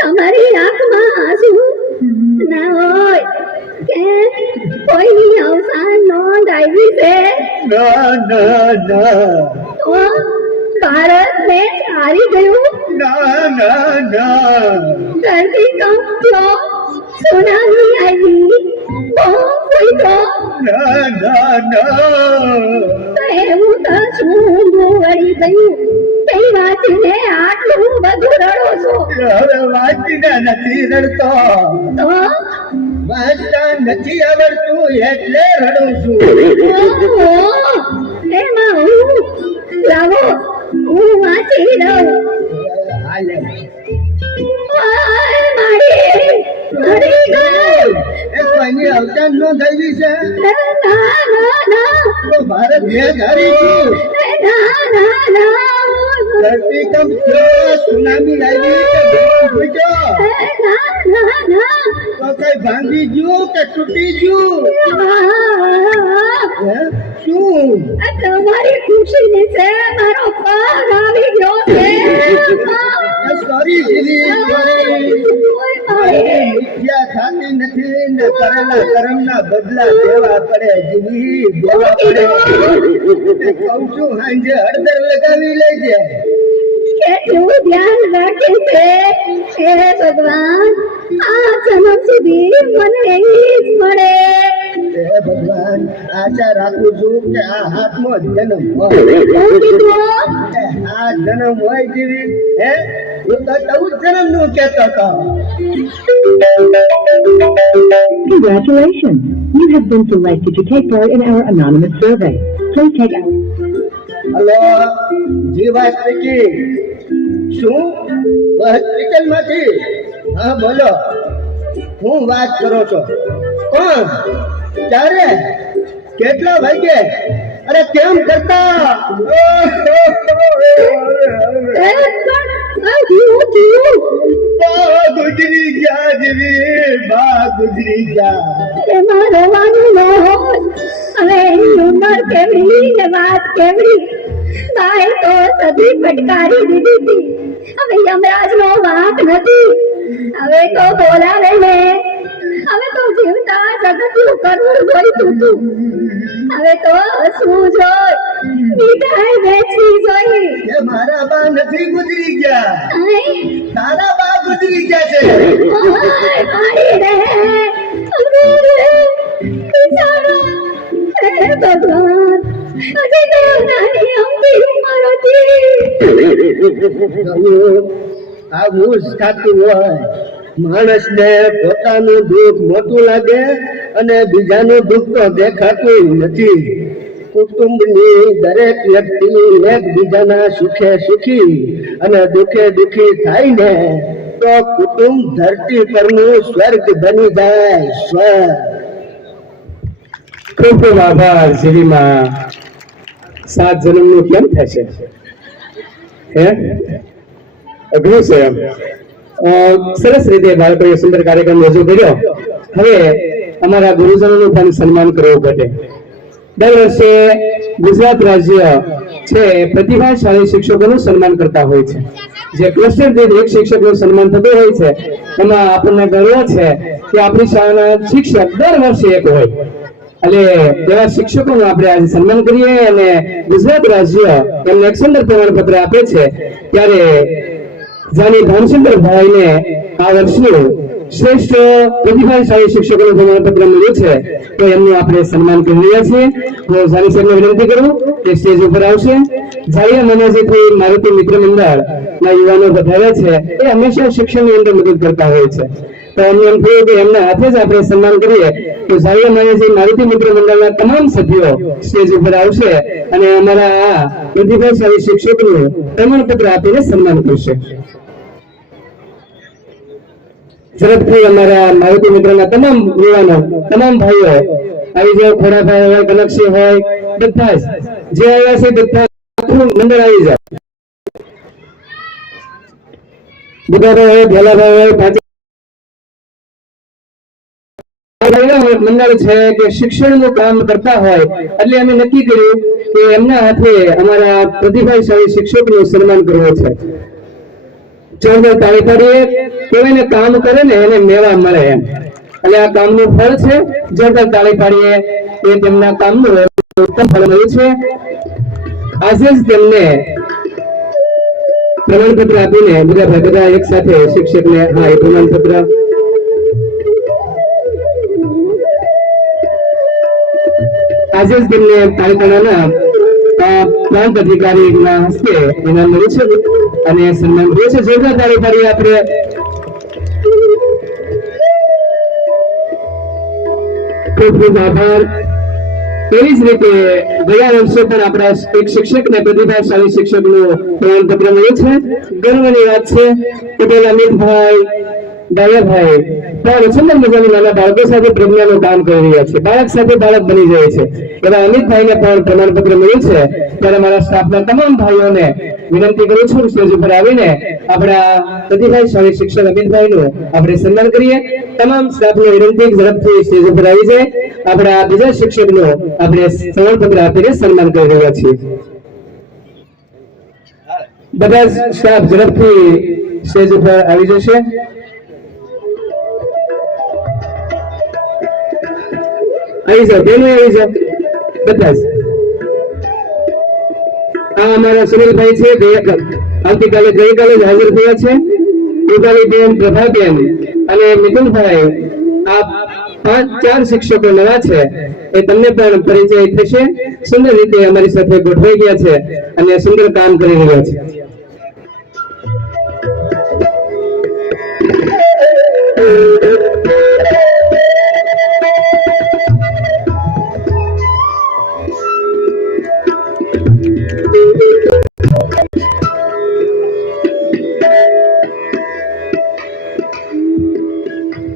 તમારી આંખમાં આંસુ ના હોય કે કોઈની અવસાન નોંધાવી છે? ના ના ના તો ભારત દેશ હારી ગયું? ના ના ના ધરતીકંપ થયો, સુનામી આવી, બોમ્બ ફૂટ્યો, ના ના ના તો એવું તો શું વળી ગયું તે વાંચીને આટલું બધું રડો છો? હવે વાંચીને નથી રડતો, તો વાંચતા નથી આવડતું એટલે રડું છું. ઓહો, એમાં હું લાવો હું વાંચી દઉં. હાલે ઓય મારી મરી ગઈ. એ કોઈની અવસાન નોંધાવી છે ના ના ના તો ભારત મેચ હારી ગયું. ના ના ના ધરતીકંપ થયો, સુનામી આવી કે બોમ્બ ફૂટ્યો ના ના ના તો કઈ ભાંગી ગયું કે તૂટી ગયું? હે? શું? તમારી ખુશી છે મારો પગ આવી ગયો છે. સોરી જીવી, સોરી. મિથ્યા ખાતી નથી ને કરેલા કર્મના બદલા દેવા પડે જીવી, દેવા પડે. કહું છું સાંજે હળદર લગાવી લેજે. કેટલું ધ્યાન રાખે છે હે ભગવાન, આ જન્મ સુધી મને એ જ મળે. હે ભગવાન, આશા રાખું છું કે આ હાથનો જ જન્મ હોય. શું કીધું? એ આ જન્મ હોય જીવી. હે હું તો 14 જન્મનું કહેતો હતો. Congratulations! You have been selected to take part in our anonymous survey. Please take out. Hello, Jiva speaking. શું? હોસ્પિટલમાંથી? હા બોલો. હું વાત કરો છો? કોણ? ક્યારે? કેટલા વાગે? અરે કેમ કરતા? બા ગુજરી ગયા જીવી, બા ગુજરી ગયા. એમાં રહેવાનું ન હોય. હવે એની ઉંમર કેવડી ને વાત કેવડી. બાએ તો સદી ફટકારી દીધી હતી. હવે યમરાજ નો વાંક નથી. હવે તો બોલાવે ને. હવે તો જીવતા જગતનું કરવું જોઈતું હતું. હવે તો હસવું જોઈ, વિદાય વેચવી જોઈ. એ મારા બા નથી ગુજરી ગયા, આય, તારા બા ગુજરી ગયા છે. ઓય, મારી રે, અરે, બિચારા. હે ભગવાન, હજી તો નાની અમથી ઉંમર હતી. આવું જ થતું હોય. માણસને પોતાનું દુઃખ મોટું લાગે અને બીજાનું દુઃખ તો દેખાતું નથી. કુટુંબની દરેક વ્યક્તિ એકબીજાના સુખે સુખી અને દુઃખે દુઃખી થાય ને તો કુટુંબ ધરતી પરનું સ્વર્ગ બની જાય. સ્વર્ગ. ખૂબ ખૂબ આભાર જીવીમાં. 7 જન્મનું કેમ થશે? હે અઘરું છે એમ. સરસ રીતે બાળકોએ સુંદર કાર્યક્રમ રજૂ કર્યો. હવે અમારા ગુરુજનોનું પણ સન્માન કરવું ઘટે. દર વર્ષે ગુજરાત રાજ્ય છે પ્રતિભાશાળી શિક્ષકોનું સન્માન કરતા હોય છે. જે ક્લસ્ટર દીઠ એક શિક્ષકનું સન્માન થતું હોય છે, એમાં આપણને ગર્વ છે કે આપણી શાળાના શિક્ષક દર વર્ષે એક હોય. એટલે એવા શિક્ષકોનું આપણે આજે સન્માન કરીએ અને ગુજરાત રાજ્ય એમને એક સુંદર પ્રમાણપત્ર આપે છે. ત્યારે જાની ભાનશંકરભાઈને આ વર્ષનું શ્રેષ્ઠ પ્રતિભાશાળી શિક્ષકોનું પ્રમાણપત્ર મળ્યું છે, તો એમનું આપણે સન્માન કરી રહ્યા છીએ. હું જાની સાહેબને વિનંતી કરું કે સ્ટેજ ઉપર આવશે. જાળિયા મનાજીથી મારુતિ મિત્ર મંડળ ના યુવાનો વધાર્યા છે, એ હંમેશા શિક્ષણની અંદર મદદ કરતા હોય છે. તો એમને એમ થયું કે એમના હાથે જ આપણે સન્માન કરીએ તો સાહેબ જે મારુતિ મિત્ર મંડળના તમામ સભ્યો સ્ટેજ ઉપર આવશે અને અમારા આ પ્રતિભાશાળી શિક્ષકનું પ્રમાણપત્ર આપીને સન્માન કરશે. ઝડપથી અમારા મારુતિ મિત્રના તમામ યુવાનો, તમામ ભાઈઓ આવી જાઓ. ખોડાભાઈ હોય, કનકસિંહ હોય, બધા જ જે આવ્યા છે બધા આખું મંડળ આવી જાઓ. બુધાભાઈ હોય, ભેલાભાઈ હોય, મંડળ છે કે શિક્ષણનું કામ કરતા હોય એટલે અમે નક્કી કર્યું કે એમના હાથે અમારા પ્રતિભાશાળી શિક્ષકનું સન્માન કરવું છે. જોરદાર તાળી પાડીએ. કોઈને કામ કરે ને એને મેવા મળે એમ, એટલે આ કામનું ફળ છે. જોરદાર તાળી પાડીએ. એ તેમના કામનું ઉત્તમ ફળ મળ્યું છે. આજે જ તેમને પ્રમાણપત્ર આપીને બધા એક સાથે શિક્ષકને હા એ પ્રમાણપત્ર આજે જ તેમને તાલુકાના પ્રાંત અધિકારીના હસ્તે ઇનામ મળ્યું છે અને સન્માન મળ્યું છે. જોરદાર તાળી પાડીએ આપણે. ખૂબ ખૂબ આભાર. એવી જ રીતે ગયા વર્ષે પણ આપણા એક શિક્ષકને પ્રતિભાશાળી શિક્ષકનું પ્રમાણપત્ર મળ્યું છે. ગર્વની વાત છે. પટેલ અમિતભાઈ, ડાયાભાઈ પણ સુંદર મજાની નાના બાળકો સાથે પ્રજ્ઞાનું કામ કરી રહ્યા છે. બાળક સાથે બાળક બની જાય છે. એવા અમિતભાઈને પણ પ્રમાણપત્ર મળ્યું છે. ત્યારે મારા સ્ટાફના તમામ ભાઈઓને વિનંતી કરું છું સ્ટેજ ઉપર આવીને આપણા પ્રતિભાશાળી શિક્ષક અમિતભાઈનું આપણે સન્માન કરીએ. તમામ સ્ટાફને વિનંતી ઝડપથી સ્ટેજ ઉપર આવી જાય. આપણા બીજા શિક્ષકનું આપણે પ્રમાણપત્ર આપીને સન્માન કરી રહ્યા છીએ. બધા સ્ટાફ ઝડપથી સ્ટેજ ઉપર આવી જશે. આવી જાઓ, બેનો આવી જાઓ બધા જ. આ અમારા સુનિલભાઈ છે, ગઈકાલે જ હાજર થયા છે. બેન, પ્રભાબેન અને મિથુનભાઈ, આ 5-4 શિક્ષકો નવા છે. એ તમને પણ પરિચય થશે. સુંદર રીતે અમારી સાથે ગોઠવાઈ ગયા છે અને સુંદર કામ કરી રહ્યા છે.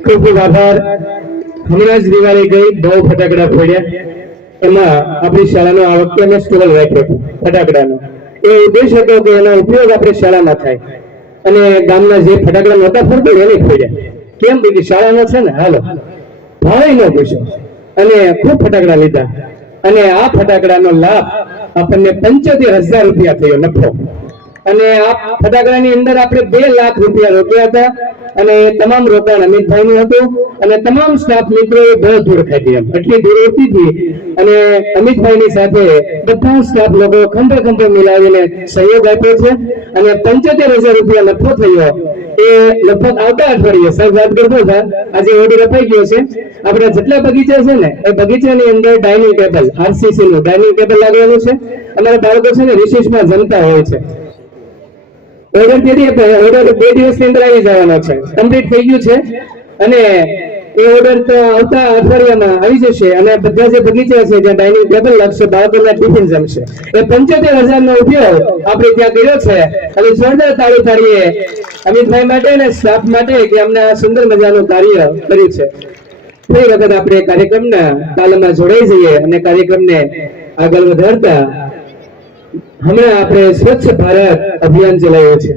ખૂબ ખૂબ આભાર. હમણાં જ દિવાળી ગઈ, બહુ ફટાકડા ફોડ્યા. એમાં આપણી શાળાનો આ વખતે અમે સ્ટોલ રાખ્યો હતો ફટાકડાનો. એ ઉદ્દેશ હતો કે એનો ઉપયોગ આપણે શાળામાં થાય અને ગામના જે ફટાકડા નહોતા ફોડતા એને ફોડ્યા. કેમ કે શાળાનો છે ને, હાલો ભાવે ન પૂછ્યો અને ખૂબ ફટાકડા લીધા અને આ ફટાકડાનો લાભ આપણને 75,000 રૂપિયા થયો નફો. અને આ ફટાકડાની અંદર આપણે 2 લાખ રૂપિયા રોક્યા હતા અને તમામ રોકાણ અમિતભાઈ નું હતું અને તમામ સ્ટાફ મિત્રોએ બહુ ધૂળ ખાધી. એમ એટલી ધૂળ ઉડતી હતી અને અમિતભાઈની સાથે બધા સ્ટાફ લોકો ખંભે મિલાવીને સહયોગ આપ્યો છે અને 75,000 રૂપિયા નફો થયો. એ લગભગ આવતા અઠવાડિયે સાહેબ વાત કરતો હતા, આજે ઓર્ડર અપાઈ ગયો છે. આપણા જેટલા બગીચા છે ને એ બગીચાની અંદર ડાઇનિંગ ટેબલ, આરસીસી નું ડાઇનિંગ ટેબલ લાગેલું છે. અમારા બાળકો છે ને રિસેસમાં જમતા હોય છે. ઓર્ડર 2 દિવસની અંદર આવી જવાનો છે. કમ્પ્લીટ થઈ ગયું છે અને એ ઓર્ડર તો આવતા અઠવાડિયામાં આવી જશે અને બધા જે બગીચા છે જ્યાં ડાઇનિંગ ટેબલ લાગશે, બાળકોના ટિફિન જમશે. એ 75,000 નો ઉપયોગ આપણે ત્યાં કર્યો છે અને જોરદાર તાળી પાડીએ અમિતભાઈ માટે અને સ્ટાફ માટે કે અમને આ સુંદર મજાનું કાર્ય કર્યું છે. ફરી વખત આપણે કાર્યક્રમના તાલમાં જોડાઈ જઈએ અને કાર્યક્રમને આગળ વધારતા હમણાં આપણે સ્વચ્છ ભારત અભિયાન ચલાવ્યું છે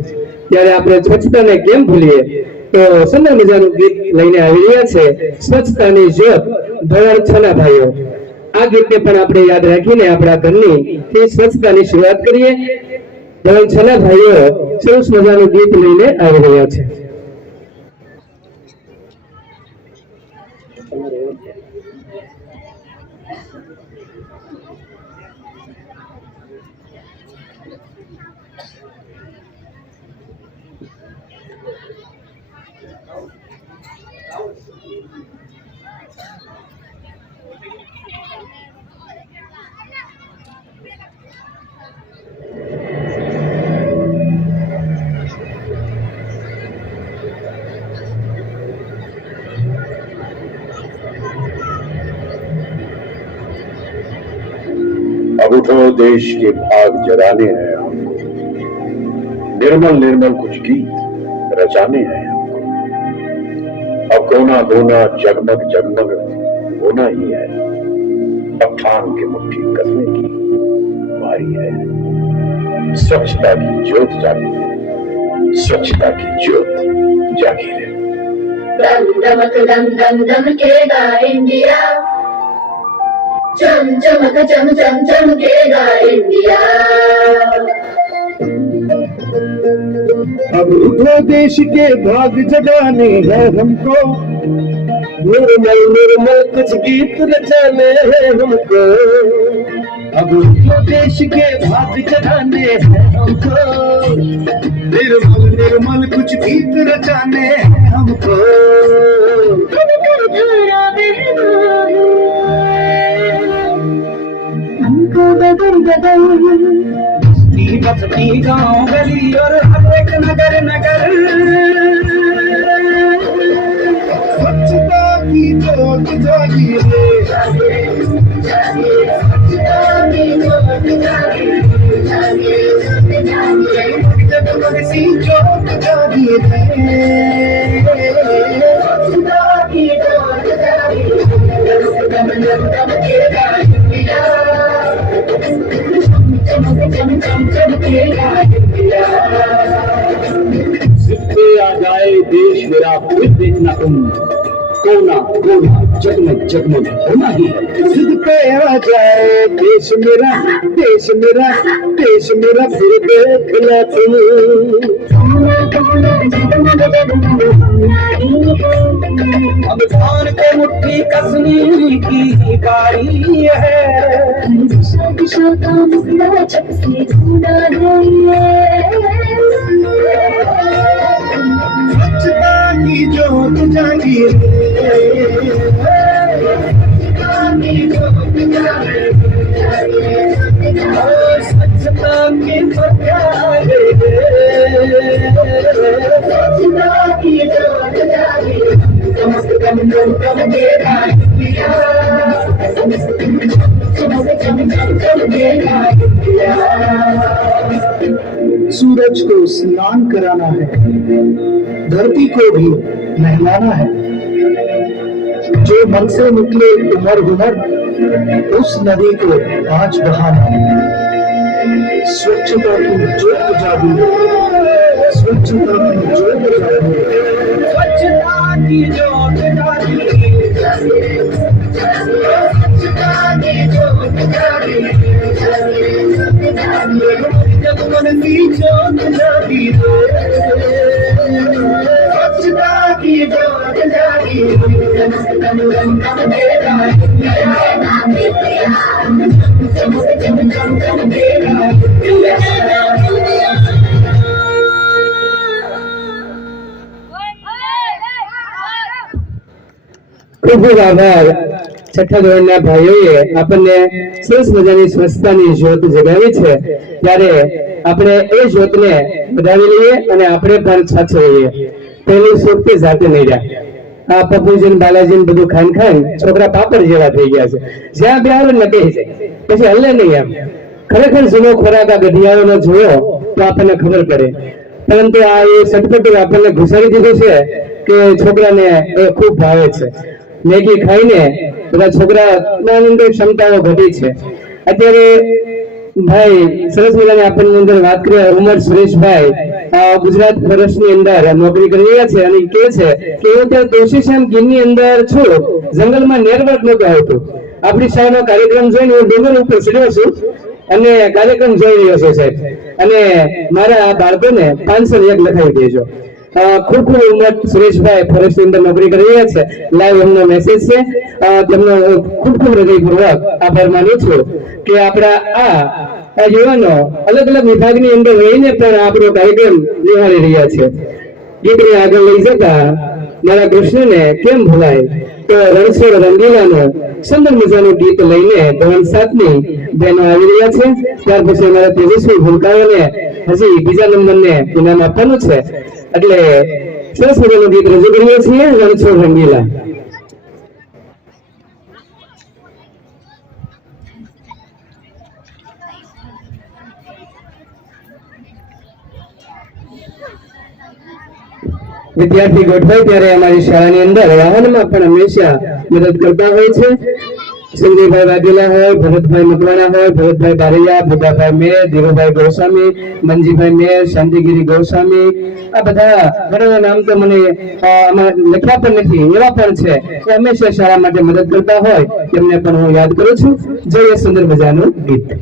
ત્યારે આપણે સ્વચ્છતાને કેમ ભૂલીએ, તો સુંદર મજાનું ગીત લઈને આવી રહ્યા છે સ્વચ્છતાની જ્યોત ધોરણ 6 ના ભાઈઓ. આ ગીતને પણ આપણે યાદ રાખીને આપણા ઘરની સ્વચ્છતાની શરૂઆત કરીએ. ધોરણ 6 ના ભાઈઓ સરસ મજાનું ગીત લઈને આવી રહ્યા છે. उठो देश के भाग जगाने हैं हमको, निर्मल निर्मल कुछ गीत रचाने हैं हमको। अब कोना कोना जगमग जगमग होना ही है, अब ठान के मुट्ठी कसने की बारी है। स्वच्छता की ज्योत जागी, स्वच्छता की ज्योत जागी है। दम चमकेगा इंडिया, चम चमकेगा इंडिया। अब उठो देश के भाग जगाने हैं हमको, निर्मल निर्मल कुछ गीत रचाने हैं हमको। अब उठो देश के भाग जगाने हैं हमको, निर्मल निर्मल कुछ गीत रचाने हैं हमको। हमको बदल बदल बस्ती गांव गली और हर एक नगर नगर, स्वच्छता की ज्योत जागी है, जगमग सी ज्योत जागी है। सिर पे आ जाए देश मेरा, फिर देखना तुम कोना कोना जगमग जगमग होना ही है। सिद्ध पे आ जाए देश मेरा, देश मेरा, देश मेरा, फिर देखना तुम। अब धान के मुट्ठी कसने की बारी है, दिशा का मुखड़ा छत से ढूंढा स्वच्छता की ज्योत जागी है, स्वच्छता की प्रकारे, स्वच्छता की ज्योत जागी है। सूरज को स्नान कराना है, धरती को भी नहलाना है। जो मन से निकले उमर उमर, उस नदी को आज बहाना है। स्वच्छता की ज्योत जागी, स्वच्छता की ज्योत जागी, स्वच्छता की ज्योत जागी, स्वच्छता की ज्योत जागी, जगमग सी ज्योत जागी, स्वच्छता की ज्योत जागी। ખૂબ ખૂબ આભાર છઠ્ઠા ધોરણના ભાઈઓએ આપણને સરસ મજાની સ્વચ્છતાની જ્યોત જગાવી છે, ત્યારે આપણે એ જ્યોતને વધાવી લઈએ અને આપણે પણ સાચવીએ. પહેલી સુખતી જાતે નહીં રહ્યા. આ પપ્પુજીન બાલાજીન બધું ખાન ખાન છોકરા પાપડ જેવા થઈ ગયા છે, જ્યાં બે આવે ને કહી જાય પછી હલે નહીં. એમ ખરેખર જૂનો ખોરાક આ ગઢિયાળોનો જોયો તો આપણને ખબર પડે, પરંતુ આ એ સટપટું આપણને ઘુસાડી દીધું છે કે છોકરાને એ ખૂબ ભાવે છે. મેગી ખાઈને બધા છોકરાના અંદર ક્ષમતાઓ ઘટી છે. અત્યારે ભાઈ સરસ મજાની આપણની અંદર વાત કરીએ, ઉમર સુરેશભાઈ ગુજરાત ફોરેસ્ટની અંદર નોકરી કરી રહ્યા છે અને કહે છે કે હું ત્યાં તોશીશ્યામ ગીરની અંદર છું, જંગલમાં નેટવર્ક નહોતું આવતું. આપણી શાળાનો કાર્યક્રમ જોઈને હું ડુંગર ઉપર ચડ્યો છું અને કાર્યક્રમ જોઈ રહ્યો છું સાહેબ, અને મારા બાળકોને 501 લખાવી દેજો. ખૂબ ખૂબ ઉમર સુરેશભાઈ ફોરેસ્ટ ની અંદર નોકરી કરી રહ્યા છે. લાઈવ એમનો મેસેજ છે, તેમનો ખૂબ ખૂબ હૃદયપૂર્વક આભાર માનું છું કે આપણા આ યુવાનો અલગ અલગ વિભાગની અંદર રહીને પણ આપણો કાર્યક્રમ નિહાળી રહ્યા છે. દીકરી આગળ લઈ જતા મારા કૃષ્ણને કેમ ભૂલાય, તો રણછોડ રંગીલાનું સુંદર મજાનું ગીત લઈને ધોરણ 7 ની બહેનો આવી રહ્યા છે. ત્યાર પછી અમારા તેજસ્વી ભૂલકાઓને હજી બીજા નંબરને ઇનામ આપવાનું છે, એટલે સરસ મજાનું ગીત રજૂ કરીએ છીએ, રણછોડ રંગીલા. વિદ્યાર્થી ગોઠવાય ત્યારે અમારી શાળાની અંદર વાહનમાં પણ હંમેશા મદદ કરતા હોય છે. સંજયભાઈ વાઘેલા હોય, ભરતભાઈ મકવાણા હોય, ભરતભાઈ બારૈયા, બુદ્ધાભાઈ મેર, ધીરુભાઈ ગોસ્વામી, મંજીભાઈ મેર, શાંતિગીરી ગોસ્વામી, આ બધા ઘણા નામ તો મને આમાં લખ્યા પણ નથી, એવા પણ છે કે હંમેશા શાળા માટે મદદ કરતા હોય, તેમને પણ હું યાદ કરું છું. જોઈએ સુંદર મજાનું ગીત.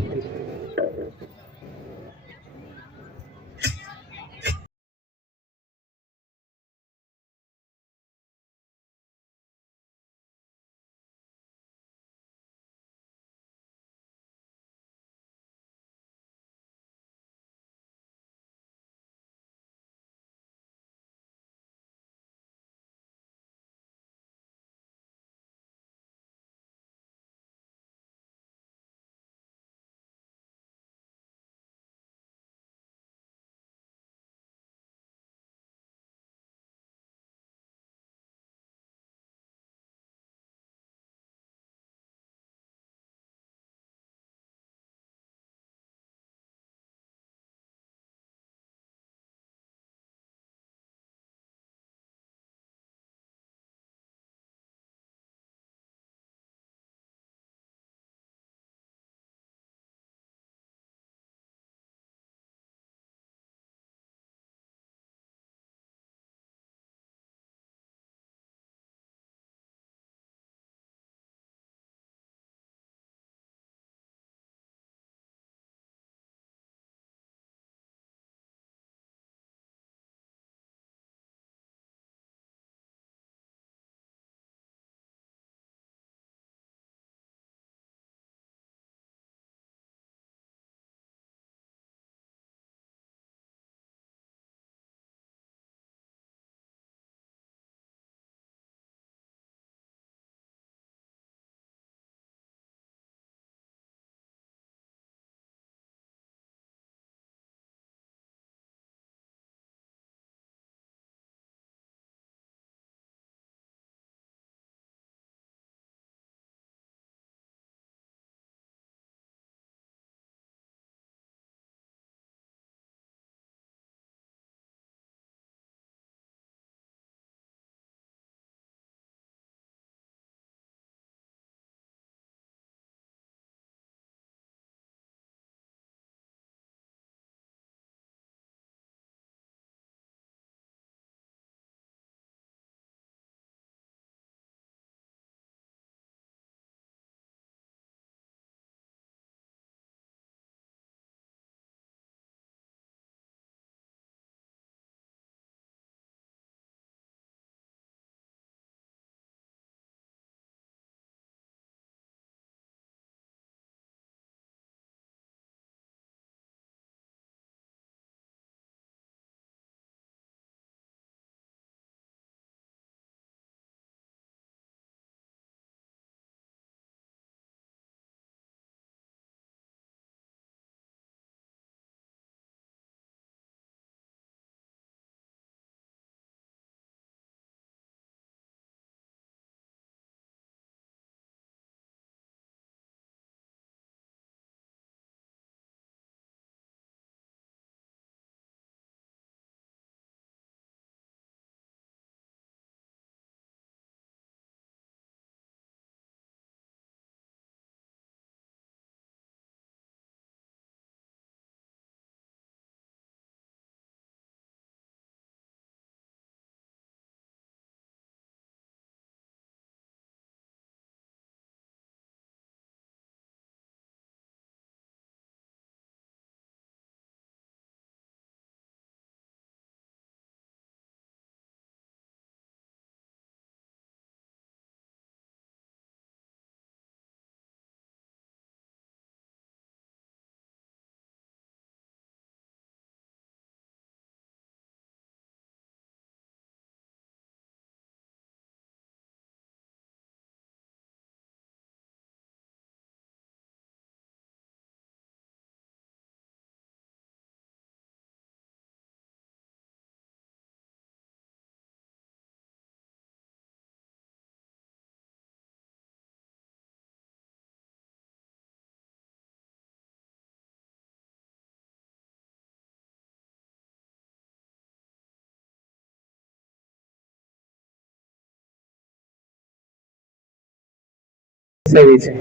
વસાવી છે,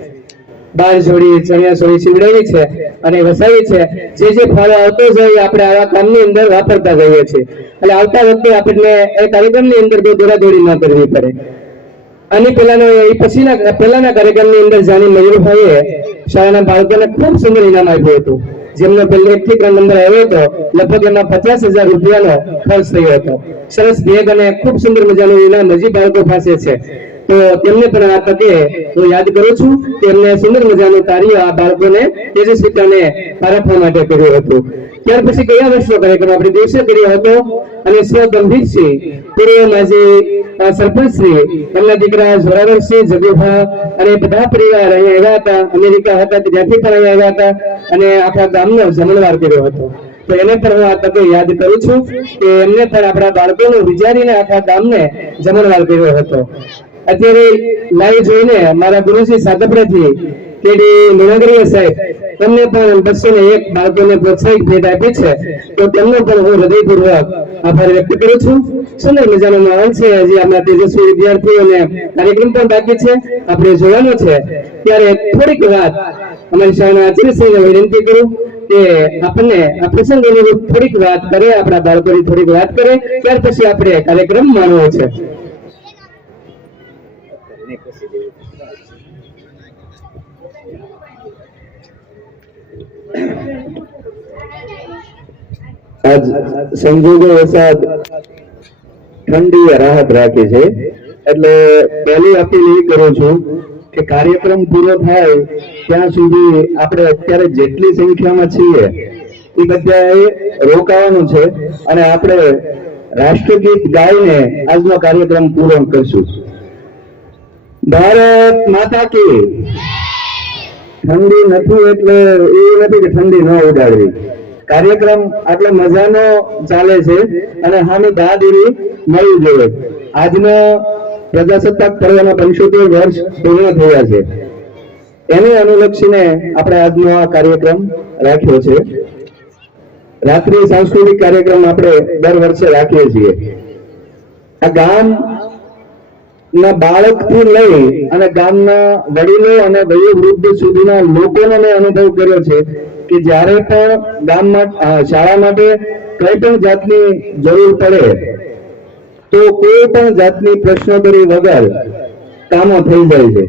12 જોડી ચણિયા ચોળી સીવડાવી છે અને વસાવી છે. જે ફાળો આવતો જાય આપણે આવા કામની અંદર વાપરતા જઈએ છીએ. એટલે આવતા વખતે આપણને એ કાર્યક્રમની અંદર કોઈ દોડાદોડી ન કરવી પડે. અને પહેલાના કાર્યક્રમની અંદર જાણી મયુરભાઈએ શાળાના બાળકોને ખૂબ સુંદર ઇનામ આપ્યું હતું. જેમનો પહેલો 1 થી 3 નંબર આવ્યો હતો, લગભગ એમાં 50,000 રૂપિયાનો ખર્ચ થયો હતો. સરસ બેગ અને ખૂબ સુંદર મજાનું ઇનામ હજી બાળકો પાસે છે. તો તેમને પણ આ તકે હું યાદ કરું છું કે એમને સુંદર મજાનું કાર્ય આ બાળકોને તેજસ્વીતાને પારખવા માટે કર્યું હતું. ત્યાર પછી ગયા વર્ષનો કાર્યક્રમ આપણે દિવસે કર્યો હતો અને સ્વ ગંભીરસિંહ પૂર્વ માજી સરપંચશ્રી, એમના દીકરા જોરાવરસિંહ, જગુભા અને બધા પરિવાર અહીંયા આવ્યા હતા. અમેરિકા હતા ત્યાંથી પણ અહીંયા આવ્યા હતા અને આખા ગામનો જમણવાર કર્યો હતો. તો એને પણ હું આ તકે યાદ કરું છું કે એમને પણ આપણા બાળકોનું વિચારીને આખા ગામને જમણવાર કર્યો હતો. અત્યારે લાઈવ જોઈને મારા ગુરુજી સાતપરાથી કેડી લુણાગરીયા સાહેબ તેમને પણ 201 બાળકોને પ્રોત્સાહિત ભેટ આપી છે. તો તેમનો પણ હું હૃદયપૂર્વક આભાર વ્યક્ત કરું છું. સુંદર મજાનો માહોલ છે. હજી આપણા તેજસ્વી વિદ્યાર્થીઓને કાર્યક્રમ પણ બાકી છે, આપણે જોવાનો છે. ત્યારે થોડીક વાત અમારી શાળાના આચાર્યશ્રીને વિનંતી કરું કે આપણને આ પ્રસંગોની થોડીક વાત કરે, આપણા બાળકોની થોડીક વાત કરે, ત્યાર પછી આપણે કાર્યક્રમ માણવો છે. આજ સંજોગો વરસાદ ઠંડી રાહત રાખી છે, એટલે પહેલી અપીલ એ કરું છું કે કાર્યક્રમ પૂરો થાય ત્યાં સુધી આપણે અત્યારે જેટલી સંખ્યામાં છીએ એ બધાએ રોકાવાનું છે અને આપણે રાષ્ટ્રગીત ગાઈને આજનો કાર્યક્રમ પૂરો કરશું. ભારત માતા કી. ઠંડી નથી એટલે એવું નથી કે ઠંડી ન ઉડાડવી. કાર્યક્રમ આટલો મજાનો ચાલે છે અને હાની દાદીરી મળી જોઈએ. આજનો પ્રજાસત્તાક પર્વના 75 વર્ષ પૂર્ણ થયા છે. એને અનુલક્ષીને આપણે આજનો આ કાર્યક્રમ રાખ્યો છે. રાત્રિ સાંસ્કૃતિક કાર્યક્રમ આપણે દર વર્ષે રાખીએ છીએ. આ ગામ ના બાળકથી લઈ અને ગામના વડીલો અને વયોવૃદ્ધ સુધીના લોકોનો મેં અનુભવ કર્યો છે કે જ્યારે પણ ગામમાં શાળા માટે કઈ પણ જાતની જરૂર પડે તો કોઈ પણ જાતની પ્રશ્નોત્તરી વગર કામો થઈ જાય છે.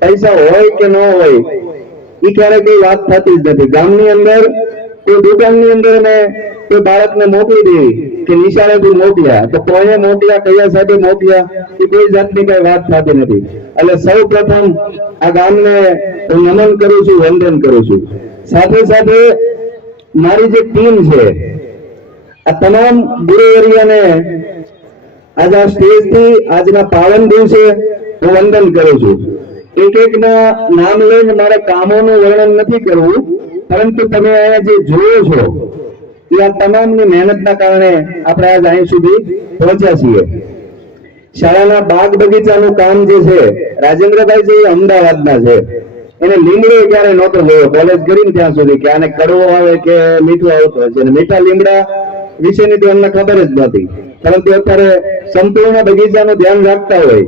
પૈસા હોય કે ન હોય એ ક્યારે કઈ વાત થતી જ નથી. ગામની અંદર કોઈ દુકાનની અંદર મેં કોઈ બાળકને મોકલી દેવી કે નિશાળેથી મોકલ્યા તો કોને મોકલ્યા, કયા સાથે મોકલ્યા એ કોઈ જાતની કઈ વાત થતી નથી. એટલે સૌ પ્રથમ આ ગામને હું નમન કરું છું, વંદન કરું છું. સાથે સાથે મારી જે ટીમ છે આ તમામ ગુરુવર્યોને આજે આ સ્ટેજથી આજના પાવન દિવસે હું વંદન કરું છું. એક એકના નામ લઈને મારે કામોનું વર્ણન નથી કરવું, પરંતુ તમે અહીંયા જે જોયો છો એ આ તમામની મહેનતના કારણે આપણે આજ અહીં સુધી પહોંચ્યા છીએ. શાળાના બાગ બગીચાનું કામ જે છે રાજેન્દ્રભાઈ જે અમદાવાદના છે, એને લીમડો ક્યારે નહોતો જોયો કોલેજ કરીને ત્યાં સુધી કે આને કડવો આવે કે મીઠું આવતું હશે. અને મીઠા લીમડા વિશેની તો એમને ખબર જ નહોતી, પરંતુ અત્યારે સંપૂર્ણ બગીચાનું ધ્યાન રાખતા હોય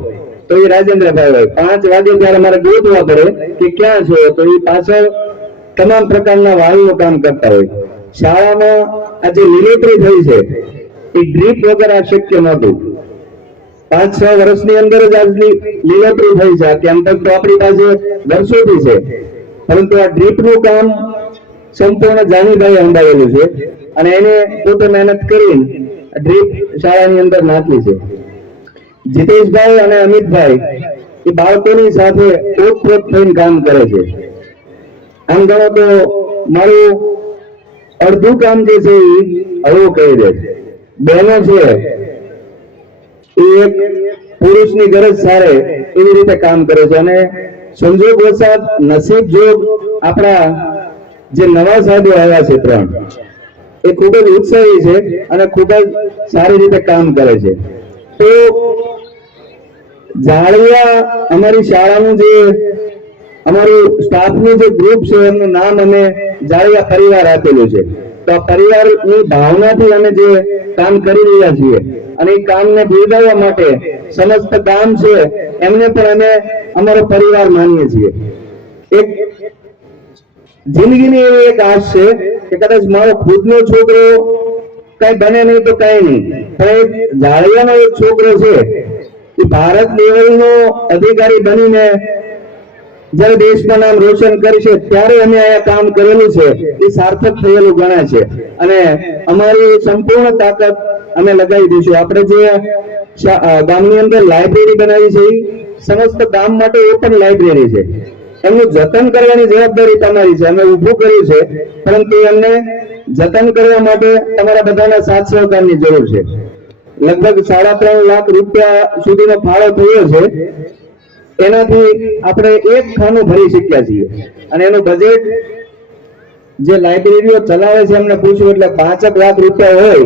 તો એ રાજેન્દ્રભાઈ હોય. 5 વાગે ત્યારે મારે ગોતવા પડે કે ક્યાં છે તો એ પાછળ તમામ પ્રકારના વાળનું કામ કરતા હોય. શાળામાં આ જે લીલોતરી થઈ છે એ ડ્રીપ વગર આ શક્ય નહોતું. 5-6 વર્ષની અંદર જ આજની લીલોતરી થઈ છે. કેમ્પસ તો આપણી પાસે વર્ષોથી છે, પરંતુ આ ડ્રીપનું કામ સંપૂર્ણ જાનીભાઈ સંભાળેલું છે અને એને પોતે મહેનત કરીને ડ્રીપ શાળાની અંદર નાખી છે. જીતેશભાઈ અને અમિતભાઈ એ બાળકોની સાથે ઓતપ્રોત થઈને કામ કરે છે. આમ ગણો તો મારું અડધું કામ જે છે એ હળવું કહી દે. બહેનો છે એ એક પુરુષની ગરજ સારે એવી રીતે કામ કરે છે અને સંજોગ વરસાદ નસીબ જોગ આપણા જે નવા સાહેબો આવ્યા છે 3 એ ખૂબ જ ઉત્સાહી છે અને ખૂબ જ સારી રીતે કામ કરે છે. તો જાળિયા અમારી શાળાનું જે અમારું સ્ટાફનું જે ગ્રુપ છે એમનું નામ અમે જાળિયા પરિવાર આપેલું છે. તો આ પરિવારની ભાવનાથી અમે જે કામ કરી રહ્યા છીએ અને એ કામને બિરદાવવા માટે સમસ્ત ગામ છે એમને પણ અમે અમારો પરિવાર માનીએ છીએ. એક જિંદગીની એવી એક આશ છે કે કદાચ મારો ખુદનો છોકરો કઈ બને નહીં તો કઈ નહીં, પણ એક જાળિયાનો એક છોકરો છે એ ભારત લેવલનો અધિકારી બનીને જ્યારે દેશનું નામ રોશન કરશે ત્યારે અમે અહીંયા કામ કરેલું છે એ સાર્થક થયેલું ગણાય છે. અને અમારી સંપૂર્ણ તાકાત અમે લગાવી દઈશું. આપણે જે ગામની અંદર લાઇબ્રેરી બનાવી છે એ સમસ્ત ગામ માટે ઓપન લાઇબ્રેરી છે. એમનું જતન કરવાની જવાબદારી તમારી છે. અમે ઊભું કર્યું છે, પરંતુ એમને જતન કરવા માટે તમારા બધાના સાથ સહકારની જરૂર છે. લગભગ 3.5 લાખ રૂપિયા સુધીનો ફાળો થયો છે. એનાથી આપણે એક ખાનું ભરી શક્યા છીએ. અને એનું બજેટ જે લાઇબ્રેરીઓ ચલાવે છે એમને પૂછ્યું એટલે 5 લાખ રૂપિયા હોય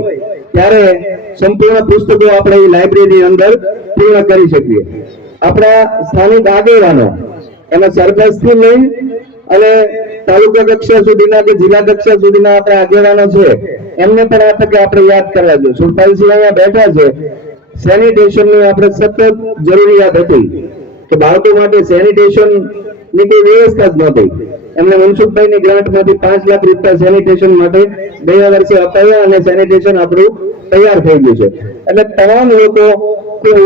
ત્યારે સંપૂર્ણ પુસ્તકો આપણે એ લાઇબ્રેરીની અંદર પૂર્ણ કરી શકીએ. આપણા સ્થાનિક આગેવાનો એમાં સરપંચથી લઈ અને તાલુકા કક્ષા સુધીના કે જિલ્લા કક્ષા સુધીના આપણા આગેવાનો છે એમને પણ આ તકે આપણે યાદ કરવા જોઈએ. સુરપાલસિંહ અહીંયા બેઠા છે. સેનિટેશનની આપણે સતત જરૂરિયાત હતી કે બાળકો માટે સેનિટેશન ની કોઈ વ્યવસ્થા જ નહોતી. એમને મનસુખભાઈની ગ્રાન્ટમાંથી 5 લાખ રૂપિયા સેનિટેશન માટે ગયા વર્ષે અપાયા અને સેનિટેશન આપણું તૈયાર થઈ ગયું છે. એટલે તમામ લોકો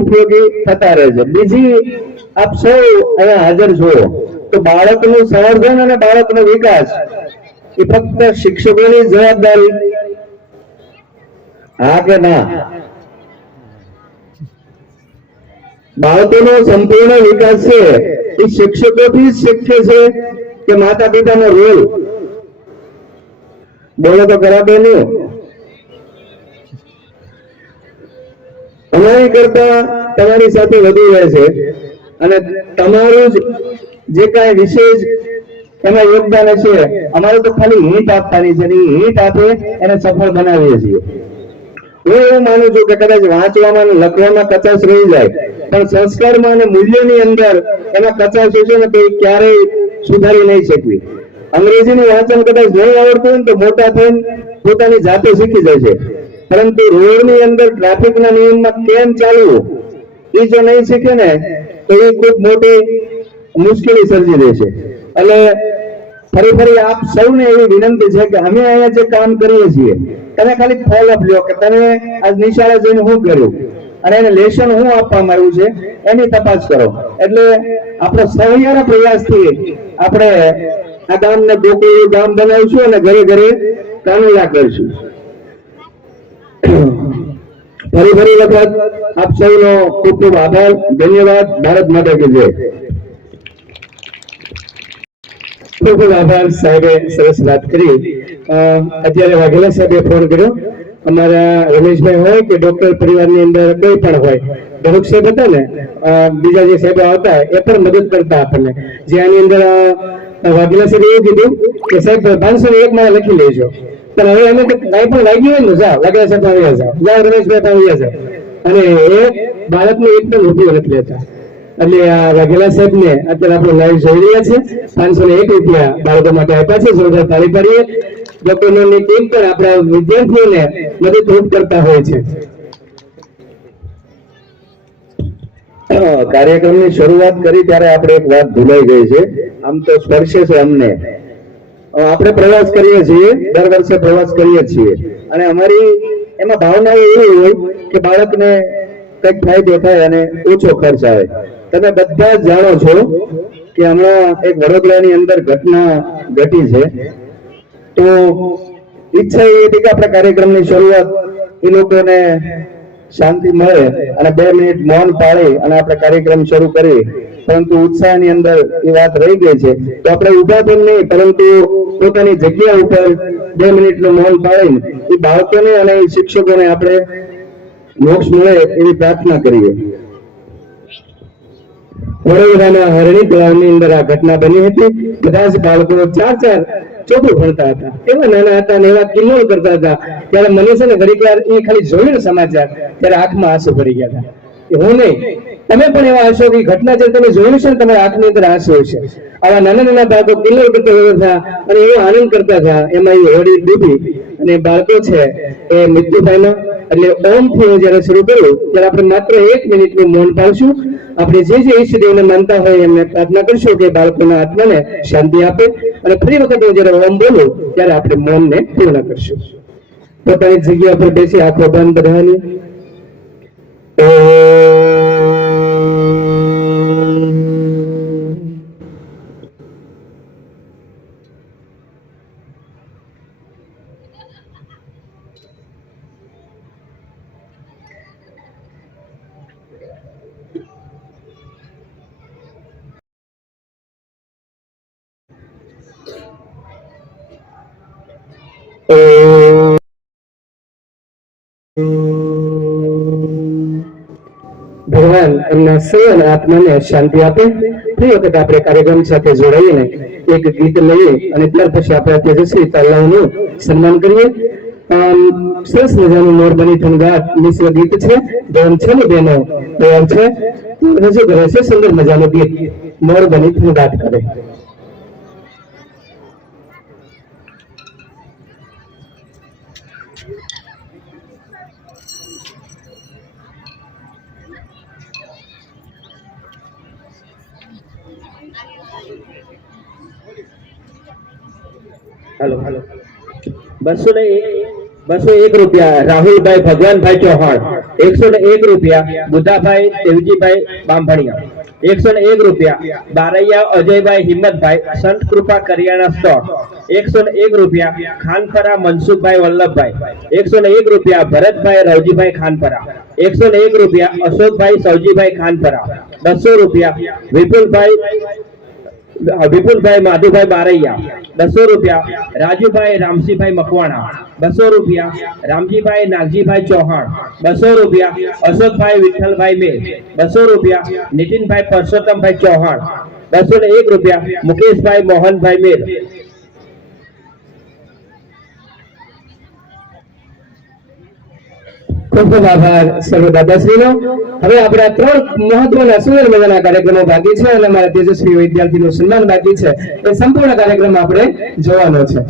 ઉપયોગી થતા રહે છે. બીજી આપ સૌ અહીંયા હાજર છો તો બાળકનું સંવર્ધન અને બાળકનો વિકાસ એ ફક્ત શિક્ષકોની જવાબદારી, હા કે ના? બાળકોનો સંપૂર્ણ વિકાસ છે એ શિક્ષકોથી જ શીખે છે કે માતા પિતાનો રોલ? બોલો તો ખરા બેનું. અમારી કરતા તમારી સાથે વધુ રહે છે અને તમારું જે કાંઈ વિશેષ એમાં યોગદાન હશે અમારે તો ખાલી હિંટ આપવાની છે. હિંટ આપે એને સફળ બનાવીએ છીએ. હું એવું માનું છું કે કદાચ વાંચવામાં અને લખવામાં કચાશ રહી જાય પણ સંસ્કારમાં અને મૂલ્યોની અંદર એમાં કચાશ હશે ને તો એ ક્યારેય સુધારી નહીં શકવી. અંગ્રેજીનું વાંચન કદાચ નહીં આવડતું હોય ને તો મોટા થઈને પોતાની જાતે શીખી જશે, પરંતુ રોડની અંદર ટ્રાફિકના નિયમમાં કેમ ચાલવું એ જો નહીં શીખે ને તો એ ખૂબ મોટી મુશ્કેલી સર્જી દેશે. એટલે ફરી આપ સૌને એવી વિનંતી છે કે અમે અહીંયા જે કામ કરીએ છીએ તમે ખાલી ફોલોઅપ લ્યો કે તમે આજ નિશાળે જઈને શું કર્યું અને એને લેશન શું આપવામાં આવ્યું છે એની તપાસ કરો. એટલે આપણો સહિયારા પ્રયાસથી આપણે આ ગામને ગોકુળ ગામ બનાવીશું અને ઘરે ઘરે કાનુડા કરીશું. ફરી વખત આપ સૌનો ખૂબ ખૂબ આભાર, ધન્યવાદ. ભારત માતા કી જય. ખૂબ ખૂબ આભાર સાહેબે, સરસ વાત કરી. અત્યારે વાઘેલા સાહેબે ફોન કર્યો. અમારા રમેશભાઈ હોય કે ડોક્ટર પરિવારની અંદર કોઈ પણ હોય, ભરૂચ સાહેબ હતા ને, બીજા જે સાહેબો આવતા એ પણ મદદ કરતા આપણને. જે આની અંદર વાઘેલા સાહેબ એવું કીધું કે સાહેબ 501 માં લખી લેજો, પણ હવે અમે કઈ પણ લાગ્યું હોય ને જાઓ વાઘેલા સાહેબ આવ્યા જાઓ, જાઓ રમેશભાઈ આવ્યા જાઓ, અને એ બાળકનું એકદમ રૂપિયો નથી લેતા. એટલે આ વાઘેલા સાહેબ ને અત્યારે આપણે લાઈવ જોઈ રહ્યા છે. 501 રૂપિયા બાળકો માટે આપ્યા છે. જોરદાર તાળી પાડીએ. ડોક્ટરોની ટીમ પણ આપણા વિદ્યાર્થીઓને મદદરૂપ કરતા હોય છે. કાર્યક્રમની શરૂઆત કરી ત્યારે આપણે એક વાત ભૂલાઈ ગઈ છે, આમ તો સ્પર્શે છે અમને. આપણે પ્રવાસ કરીએ છીએ, દર વર્ષે પ્રવાસ કરીએ છીએ અને અમારી એમાં ભાવના એવી હોય કે બાળકને કંઈક ફાયદો થાય અને ઓછો ખર્ચ આવે. તમે બધા જ જાણો છો કે હમણાં એક વડોદરાની અંદર ઘટના ઘટી છે, તો ઈચ્છા એ હતી કે આપણે કાર્યક્રમની શરૂઆત એ લોકોને શાંતિ મળે અને 2 મિનિટ મૌન પાળી અને આપણે કાર્યક્રમ શરૂ કરીએ, પરંતુ ઉત્સાહની અંદર એ વાત રહી ગઈ છે. તો આપણે ઉભા પણ નહીં પરંતુ પોતાની જગ્યા ઉપર 2 મિનિટનું મૌન પાળીને એ બાળકોને અને એ શિક્ષકોને આપણે મોક્ષ મળે એવી પ્રાર્થના કરીએ. વડોદરાના હરણી તળાવની અંદર આ ઘટના બની હતી. બધા જ બાળકો 4 ચોથું ભણતા હતા, એવા નાના હતા ને એવા કિલ્લો કરતા હતા. ત્યારે મને છે ને ઘડીક વાર એ ખાલી જોયું સમાચાર ત્યારે આંખમાં આંસુ ભરી ગયા હતા. હું નહીં, તમે પણ એવા હશો કે ઘટના જે તમે જોયું છે ને તમારા આંખની અંદર આંસુ હશે. આવા નાના બાળકો કિલ્લો કરતા હતા અને એવો આનંદ કરતા હતા. એમાં એ હોળી ડૂબી અને બાળકો છે એ મૃત્યુ પામ્યા. એટલે ઓમ થી હું જ્યારે શરૂ કરું ત્યારે આપણે માત્ર 1 મિનિટનું મૌન પાળશું. આપણે જે ઈષ્ટદેવને માનતા હોય એમને પ્રાર્થના કરશું કે બાળકોના આત્માને શાંતિ આપે. અને ફરી વખત હું જ્યારે ઓમ બોલું ત્યારે આપણે મૌનને પૂર્ણ કરશું. પોતાની જગ્યા પર બેસી આંખો બંધ બધાની. ભગવાન એમના સર્વ આત્માને શાંતિ આપે. ફરી વખત આપણે કાર્યક્રમ સાથે જોડાઈને એક ગીત લઈએ અને ત્યાર પછી આપણે તેજસ્વી તાલાઓનું સન્માન કરીએ. સરસ મજાનું મોરબની થનગાટ મિશ્ર ગીત છે. બેન છે ને બેનો તૈયાર છે, રજૂ કરે છે સુંદર મજાનું ગીત મોરબની થનગાટ કરે. हेलो 201 रुपया राहुलभाई भगवानभाई चौहान, 101 रुपया बुद्धाभाई देवजीभाई बामभणिया, 101 रुपया बारैया अजयभाई हिम्मतभाई संत कृपा करियाना स्टोर, 101 रुपया खानपरा मनसुखभाई वल्लभभाई, 101 रुपया भरतभाई रवजीभाई खानपरा, 101 रुपया अशोकभाई सौजीभाई खानपरा, 200 रुपया विपुलभाई माधुभाई बारैया, 200 रुपया राजूभाई रामसीभाई मकवाणा, 200 रुपया रामजीभाई नागजीभाई चौहान, 200 रुपया अशोकभाई विठ्ठलभाई मेर, 200 रुपया नितिनभाई परसोत्तमभाई चौहान, 201 रुपया मुकेशभाई मोहनभाई मेर. ખૂબ ખૂબ આભાર સર્વ દાદાશ્રીનો. હવે આપણા 3 મહત્વના સુંદર મજાના કાર્યક્રમો બાકી છે અને અમારા તેજસ્વી વિદ્યાર્થીનું સન્માન બાકી છે. એ સંપૂર્ણ કાર્યક્રમ આપણે જોવાનો છે.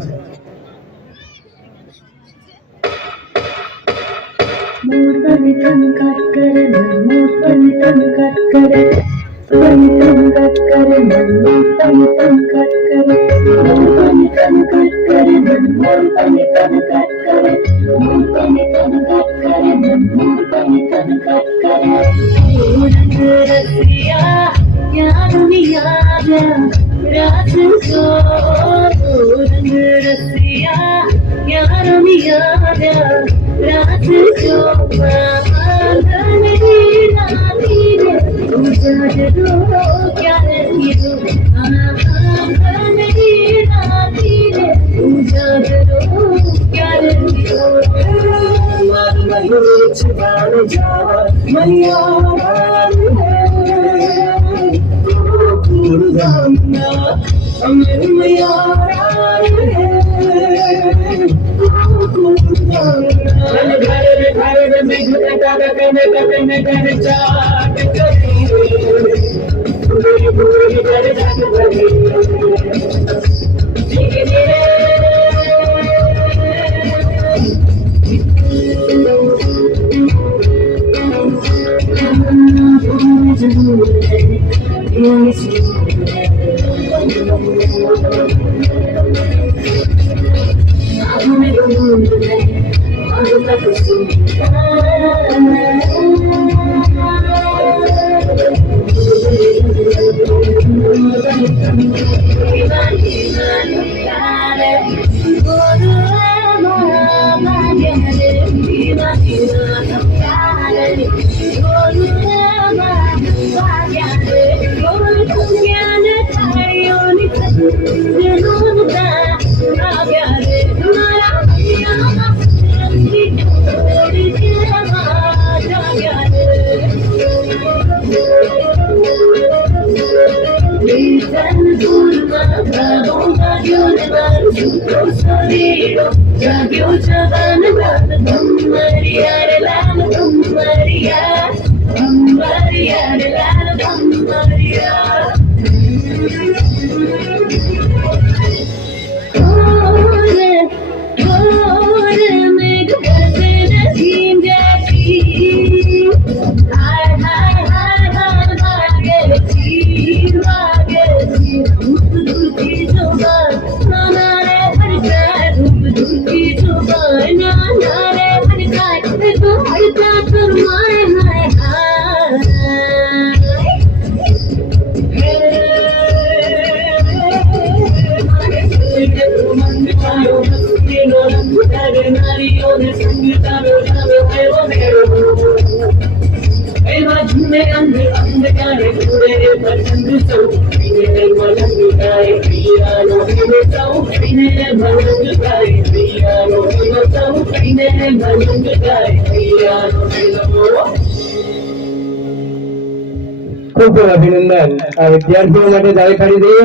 ખૂબ ખૂબ અભિનંદન આ વિદ્યાર્થીઓ માટે તાળી પાડી દઈએ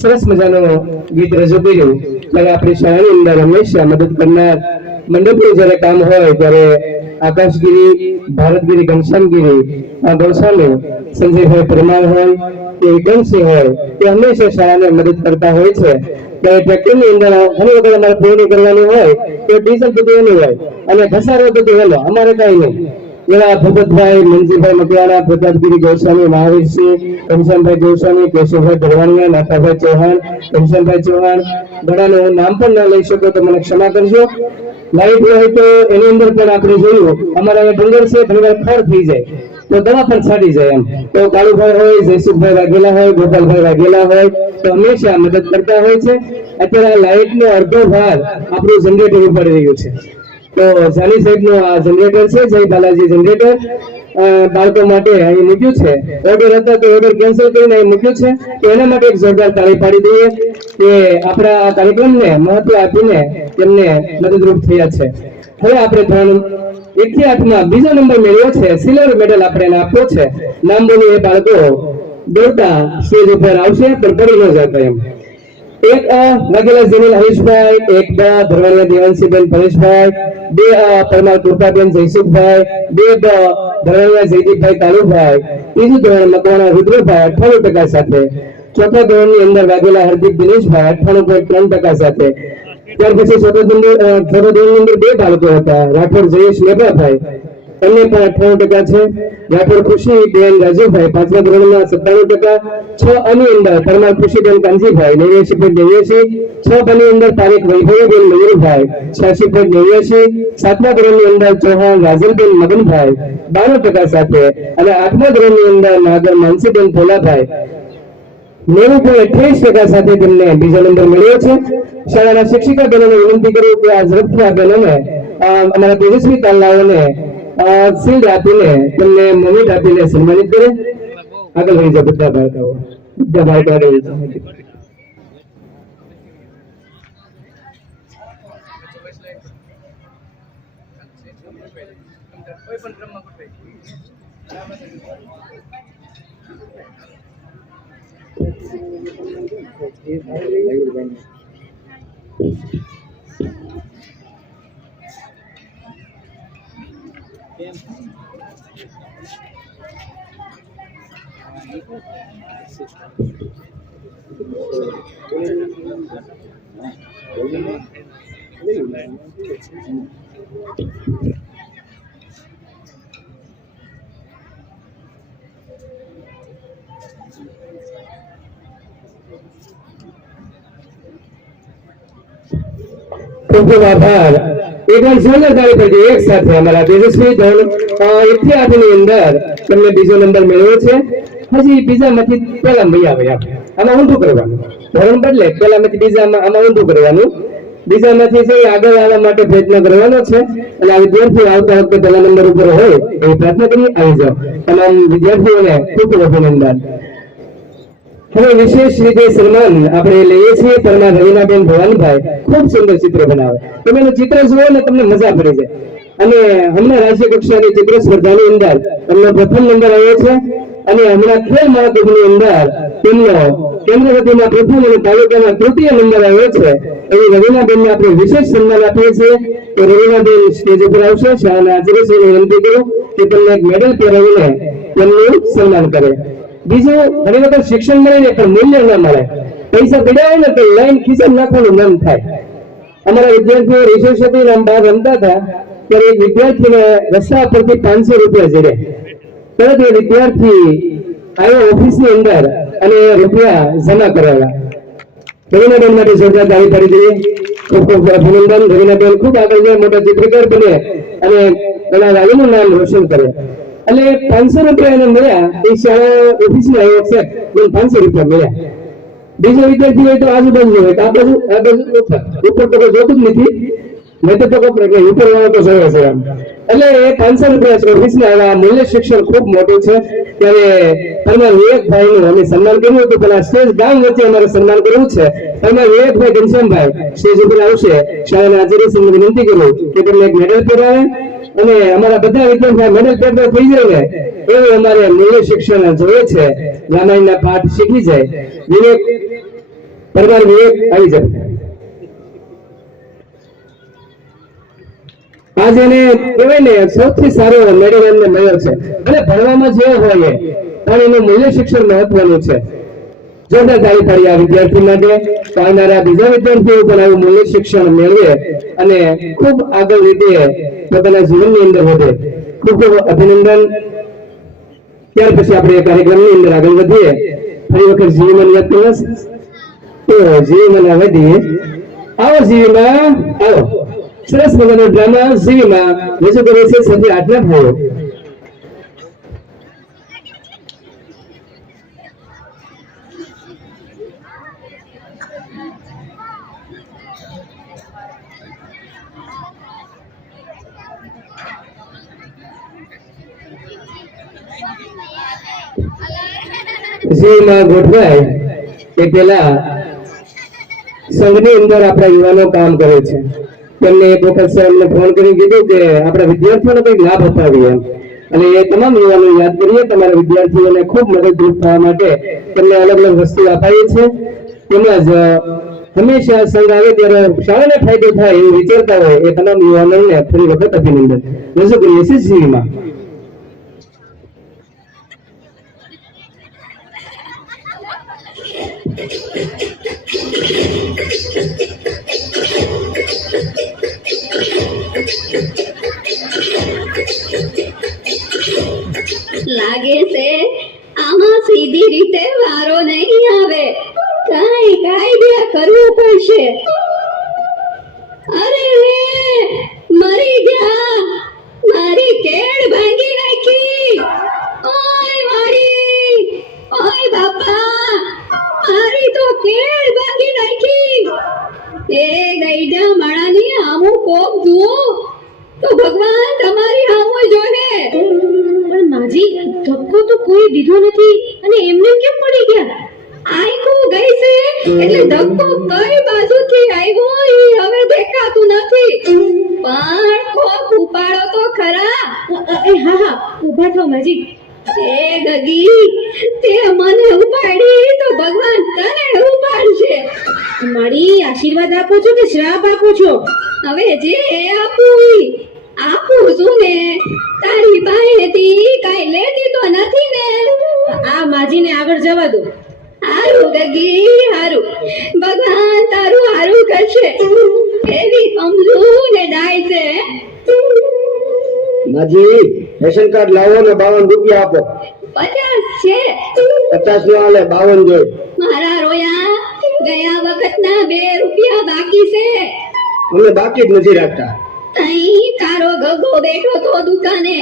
સરસ મજાનું ગીત રજૂ કર્યું ત્યારે આપણી શાળાની અંદર હંમેશા મદદ કરનાર મંડપનું જ્યારે કામ હોય ત્યારે આકાશગીરી ભારતગીરી ઘનશ્યામગીરી ગૌસ્વામી સંજયભાઈ પરમાર હોય કે વિક્રમસિંહ હોય તે હંમેશા શાળાને મદદ કરતા હોય છે ત્યારે ટ્રેક્ટરની અંદર ઘણી વખત અમારે પૂર્ણ કરવાની હોય તો ડીઝલ બધું એનું હોય અને ઘસારો બધું એનો અમારે કઈ નહીં એવા ભગતભાઈ મનજીભાઈ મકવાણા પ્રતાપગીરી ગોસ્વામી મહાવીરસિંહ ઘનશ્યામભાઈ ગોસ્વામી કેશવભાઈ ભરવાણીયા નાથાભાઈ ચૌહાણ ઘનશ્યામભાઈ ચૌહાણ ઘણાનું નામ પણ ન લઈ શકો તો મને ક્ષમા કરજો લાઈટ હોય તો એની અંદર પણ આપણે જોયું અમારા ડુંગર છે ઘણીવાર ખર થઈ જાય તો દવા પણ છાડી જાય એમ તો કાળુભાઈ હોય જયસુખભાઈ વાઘેલા હોય ગોપાલભાઈ વાઘેલા હોય તો હંમેશા મદદ કરતા હોય છે અત્યારે લાઈટ નો અડધો ભાગ આપણું જનરેટર ઉપર રહ્યું છે તો જાની સાહેબ નું આ જનરેટર છે જય બાલાજી જનરેટર બાળકો માટે અહીં મૂક્યું છે ઓર્ડર હતા તો ઓર્ડર કેન્સલ કરીને અહીં મૂક્યું છે તો એના માટે એક જોરદાર તાળી પાડી દઈએ કે આપણા આ કાર્યક્રમને મહત્વ આપીને તેમને મદદરૂપ થયા છે હવે આપણે ધોરણ 1 થી 8 માં બીજો નંબર મેળવ્યો છે સિલ્વર મેડલ આપણે એને આપ્યો છે નામ બોલી એ બાળકો દોડતા સ્ટેજ ઉપર આવશે પણ પડી ન જતા એમ एक वाघेला जमीन हरीशभाई, एक ब धरवानिया देवांशीबेन परेशभाई, बे परमार कृपाबेन जयसुखभाई, बे ब धरवानिया जयदीपभाई कालुभाई, तीजू धोरण मकवाणा रुद्रभाई 98% સાથે, ચોથા ધોરણની અંદર વાઘેલા હરદીપ દિનેશભાઈ 98.3% સાથે, ત્યાર પછી ચોથા ધોરણની અંદર બે બાળકો હતા રાઠોડ જયેશ નેભાભાઈ એમને પણ 98% છે, રાઠોડ ખુશીબેન રાજુભાઈ પાંચમા ધોરણમાં 97%, 6 અની અંદર પરમાર ખુશીબેન કાનજીભાઈ 89.89, 6 બની અંદર તારીખ વૈભવીબેન મયુરભાઈ 86.89, સાતમા ધોરણની અંદર ચૌહાણ રાજલબેન મગનભાઈ 92% સાથે અને આઠમા ધોરણની અંદર નાગર માનસીબેન ભોલાભાઈ 90.28% સાથે તેમને બીજો નંબર મળ્યો છે. શાળાના શિક્ષિકા બહેનોને વિનંતી કરું કે આ ઝડપથી આ બહેનોને અમારા તેજસ્વી તાલાઓને શિલ્ડ આપીને તેમને મોમેન્ટ આપીને સન્માનિત કરે. આગળ લઈ જાઓ બધા બાળકો આગળ લઈ જાઓ. ખૂબ ખૂબ આભાર. એક વાર જોરદાર તાળી પાડજો એક સાથે. અમારા તેજસ્વી ધોરણ 1 થી 8 ની અંદર તમને બીજો નંબર મેળવ્યો છે. હજી બીજામાંથી પહેલામાં ભાઈ આવે આમાં ઊંધું કરવાનું, ધોરણ બદલે પહેલામાંથી બીજામાં આમાં ઊંધું કરવાનું, બીજામાંથી છે આગળ આવવા માટે પ્રયત્ન કરવાનો છે. અને આ વિદ્યાર્થીઓ આવતા વખતે પહેલા નંબર ઉપર હોય એવી પ્રાર્થના કરી આવી જાઓ. તમામ વિદ્યાર્થીઓને ખૂબ ખૂબ અભિનંદન. હવે વિશેષ રીતે સન્માન આપણે લઈએ છીએ પરમાર રવિનાબેન ભવાનભાઈ. ખૂબ સુંદર ચિત્ર બનાવે, તમે એનું ચિત્ર જુઓ ને તમને મજા પડી જાય. અને હમણાં રાજ્ય કક્ષાની ચિત્ર સ્પર્ધાની અંદર એમનો પ્રથમ નંબર આવ્યો છે અને હમણાં ખેલ મહાકુંભની અંદર તેમનો કેન્દ્ર વતીમાં પ્રથમ અને તાલુકામાં તૃતીય નંબર આવ્યો છે. એવી રવિનાબેનને આપણે વિશેષ સન્માન આપીએ છીએ કે રવિનાબેન સ્ટેજ ઉપર આવશે. શાળાના આચાર્યશ્રીને વિનંતી કરું કે તેમને એક મેડલ પહેરાવીને તેમનું સન્માન કરે. બીજું, ઘણી વખત શિક્ષણ મળે ને પણ મૂલ્ય ન મળે. પૈસા પડ્યા હોય ને તો લાઈન ખિસ્સામાં નાખવાનું મન થાય. અમારા વિદ્યાર્થીઓ રિસોર્સ હતી બહાર રમતા હતા ત્યારે એક વિદ્યાર્થીને રસ્તા પરથી 500 રૂપિયા જડે. તરત એ વિદ્યાર્થી આવ્યો ઓફિસની અંદર અને રૂપિયા જમા કરાવ્યા. રવિનાબેન માટે જોરદાર તાળી પાડી દઈએ. ખૂબ ખૂબ અભિનંદન. રવિનાબેન ખૂબ આગળ જાય, મોટા ચિત્રકાર બને અને એના વાલીનું નામ રોશન કરે. એટલે 500 રૂપિયા એને મળ્યા. એ શાળા ઓફિસમાં આવ્યો છે, 500 રૂપિયા મળ્યા. બીજો વિદ્યાર્થી હોય તો આજુબાજુ હોય તો આ બાજુ ઉપર તો કોઈ જોતું જ નથી. મેં તો કહું કે ઉપર વાળો તો જોયો છે એમ. એટલે એ 500 રૂપિયા છે ફીસના. આ મૂલ્ય શિક્ષણ ખૂબ મોટું છે. ત્યારે પરમાર વિવેકભાઈનું અમે સન્માન કર્યું હતું, પણ આ સ્ટેજ ગામ વચ્ચે અમારે સન્માન કરવું છે. પરમાર વિવેકભાઈ ઘનશ્યામભાઈ સ્ટેજ ઉપર આવશે. શાળાના આચાર્યશ્રીને વિનંતી કરું કે તેમને એક મેડલ પહેરાવે અને અમારા બધા વિદ્યાર્થીઓ મેડલ પહેરતા થઈ જાય ને એવું અમારે મૂલ્ય શિક્ષણ જોઈએ છે. રામાયણના પાઠ શીખી જાય. વિવેક પરમાર વિવેક આવી જાય. આજે એને કહેવાય ને સૌથી સારો મેડલ એમને મળ્યો છે. અને ભણવામાં જે હોય પણ એનું મૂલ્ય શિક્ષણ મહત્વનું છે. જોરદાર તાળી પાડી આ વિદ્યાર્થી માટે. તો આવનારા બીજા વિદ્યાર્થીઓ પણ આવું મૂલ્ય શિક્ષણ મેળવે અને ખૂબ આગળ રીતે પોતાના જીવનની અંદર વધે. ખૂબ ખૂબ અભિનંદન. ત્યાર પછી આપણે કાર્યક્રમની અંદર આગળ વધીએ. ફરી વખત જીવીમાં યાદ કરીશ. તો જીવીમાં વધીએ. આવો જીવીમાં આવો. સરસ મજાનો ડ્રામા જીવીમાં રજૂ કરે છે સભ્ય આટલા ભાઈઓ. જીવીમાં ગોઠવાય એ પેલા સંઘની અંદર આપણા યુવાનો કામ કરે છે. તેમને એક વખત સર અમને ફોન કરી કીધું કે આપણા વિદ્યાર્થીઓને કંઈક લાભ અપાવીએ અને એ તમામ યુવાનો યાદ કરીએ. તમારા વિદ્યાર્થીઓને ખૂબ મદદરૂપ થવા માટે તેમને અલગ અલગ વસ્તુ અપાઈએ છે. તેમજ હંમેશા સંઘ આવે ત્યારે શાળાને ફાયદો થાય એવું વિચારતા હોય એ તમામ યુવાનોને ફરી વખત અભિનંદન રજૂ કરીએ છીએ જીવીમાં. લાગે છે આમાં સીધી રીતે વારો નહીં આવે. કાંઈ કાયદા કરવું પડશે. અરે રે મરી ગયા. મારી કેળ ભાંગી નાખી. ઓય મારી, ઓય બાપા, મારી તો કેળ ભાંગી નાખી. એ ગઈડા માણાની આમું કોક જુઓ તો ભગવાન તમારી આમું જોહે. પણ માજી ધક્કો તો કોઈ દીધો નથી અને એમને કેમ પડી ગયા? આયકું ગઈ છે એટલે ધક્કો કઈ બાજુથી આવ્યો એ હવે દેખાતું નથી. પણ કોક ઉપાડો તો ખરા. હા હા ઉભા થો માજી. એ ગગી તે મને ઉપાડી તો ભગવાન તને ઉપાડશે. મારી આશીર્વાદ આપો છો કે શ્રાપ આપો છો? હવે જે આપું છું ને. તારી પાસેથી કાઈ લેતી તો નથી ને? આ માજીને આગળ જવા દો. હારું ગગી હારું. ભગવાન તારું હારું કરશે. એવી સમજુ ને ડાય છે. માજી રેશન કાર્ડ લાવો ને 52 રૂપિયા આપો. 50 છે. 50 નો હાલે 52 જોઈએ. મારા રોયા ગયા વખતના 2 રૂપિયા બાકી છે. અમે બાકી જ નથી રાખતા. અહીં તારો ગગો બેઠો તો દુકાને,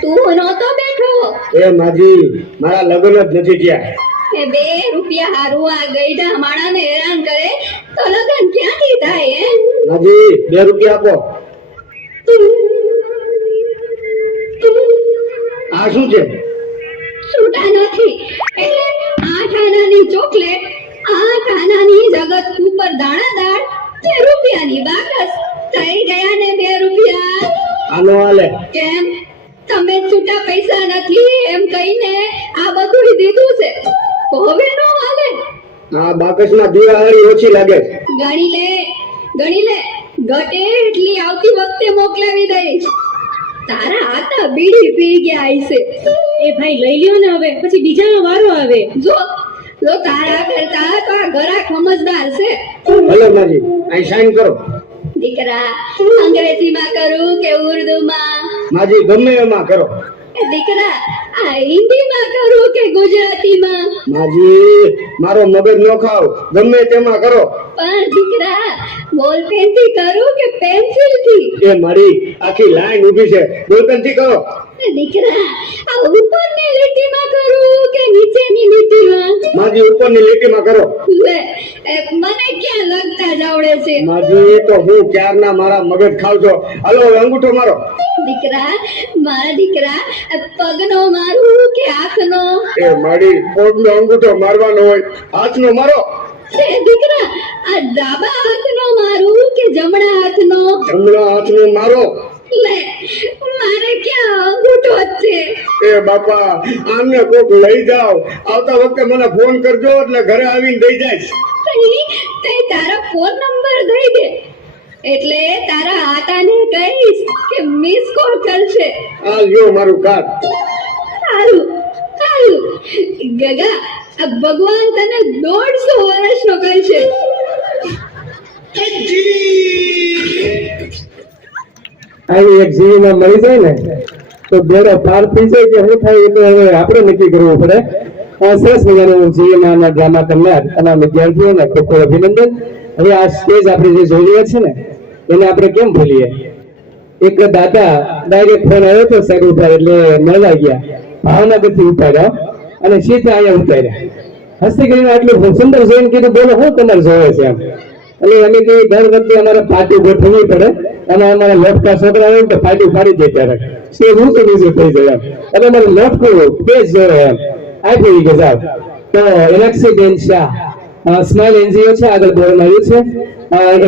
તું નહોતો બેઠો. એ માજી મારા લગ્ન જ નથી થયા. એ 2 રૂપિયા હારું આ ગઈડા માણાને હેરાન કરે તો લગન ક્યાંથી થાય? માજી 2 રૂપિયા આપો. આ શું છે? છૂટા નથી એટલે 8 આનાની ચોકલેટ, 8 આનાની જગત ઉપર દાણાદાર, 2 રૂપિયાની બાકસ. થઈ ગયા ને 2 રૂપિયા. આનો હાલે. કેમ તમે છૂટા પૈસા નથી એમ કહીને આ બધું દીધું છે. હવે નો હાલે. આ બાકસમાં દિવાળી ઓછી લાગે. ગણી લે ઘટે એટલી આવતી વખતે મોકલાવી દઈશ. તારા હાથા બીડી પી ગયા હશે. એ ભાઈ લઈ લ્યો ને હવે, પછી બીજાનો વારો આવે. જો તારા કરતા તો આ ઘરા સમજદાર છે. હલો માજી અહીં સાઈન કરો. દીકરા અંગ્રેજીમાં કરું કે ઉર્દુમાં? માજી ગમે એમાં કરો. દીકરા આ હિન્દીમાં કરું કે ગુજરાતીમાં? માજી મારો મગજ નો ખાવ, ગમે તેમાં કરો. પણ દીકરા બોલપેન થી કરું કે પેન્સિલ થી? એ મારી આખી લાઈન ઊભી છે, બોલપેન થી કરો. દીકરા આ ઉપરની લીટીમાં કરું કે નીચેની લીટીમાં? માજી ઉપરની લીટીમાં કરો. લે મને ક્યાં લગતા જ આવડે છે. માજી તો હું ક્યારના મારા મગજ ખાવ છો. હાલો હવે અંગૂઠો મારો. દીકરા, મારા દીકરા, પગનો મારું કે હાથનો? એ મારી પગનો અંગૂઠો મારવાનો હોય, હાથનો મારો. દીકરા, આ ડાબા હાથનો મારું કે જમણા હાથનો? જમણા હાથનો મારો. લે, મારે ક્યાં અંગૂઠો જ છે. એ બાપા, આમને કોક લઈ જાઓ. આવતા વખતે મને ફોન કરજો એટલે ઘરે આવીને દઈ જાય. તે તારા ફોન નંબર દઈ દે એટલે તારા આતાને કહીશ કે મિસ કોલ કરશે. આ લ્યો મારું કાર્ડ. સારું સારું. ગગા, આ ભગવાન તને 150 વર્ષનો કરશે. આવી એક જીવીમાં મળી જાય ને તો બેડો પાર થઈ જાય કે શું થાય એ તો હવે આપણે નક્કી કરવું પડે. સરસ મજાનું જીવીમાં ડ્રામા કરનાર તમામ વિદ્યાર્થીઓને ખૂબ ખૂબ અભિનંદન. હવે આ સ્ટેજ આપણે જે જોઈ રહ્યા છે ને એને આપણે કેમ ભૂલીએ. એક દાદા ડાયરેક્ટ ફોન આવ્યો તો સાહેબ ઉપર એટલે મળવા ગયા, ભાવનગરથી ઉતાર્યા અને સીધા અહીંયા ઉતાર્યા. હસ્તી કરીને આટલું સુંદર જોઈને કીધું બોલો શું તમારે જોવે છે એમ. એટલે અમે કઈ દર વખતે અમારે પાર્ટી ગોઠવવી પડે અને અમારા લટકા છોકરા હોય તો પાર્ટી ફાડી દે ત્યારે સ્ટેજ ઊંચું નીચું થઈ જાય એમ. એટલે અમારે લટકું પેજ જોવે એમ આપી ગજાવ. તો એલેક્સીબેન શાહ સ્માઇલ એનજીઓ છે, આગળ બોર્ડ આવ્યું છે,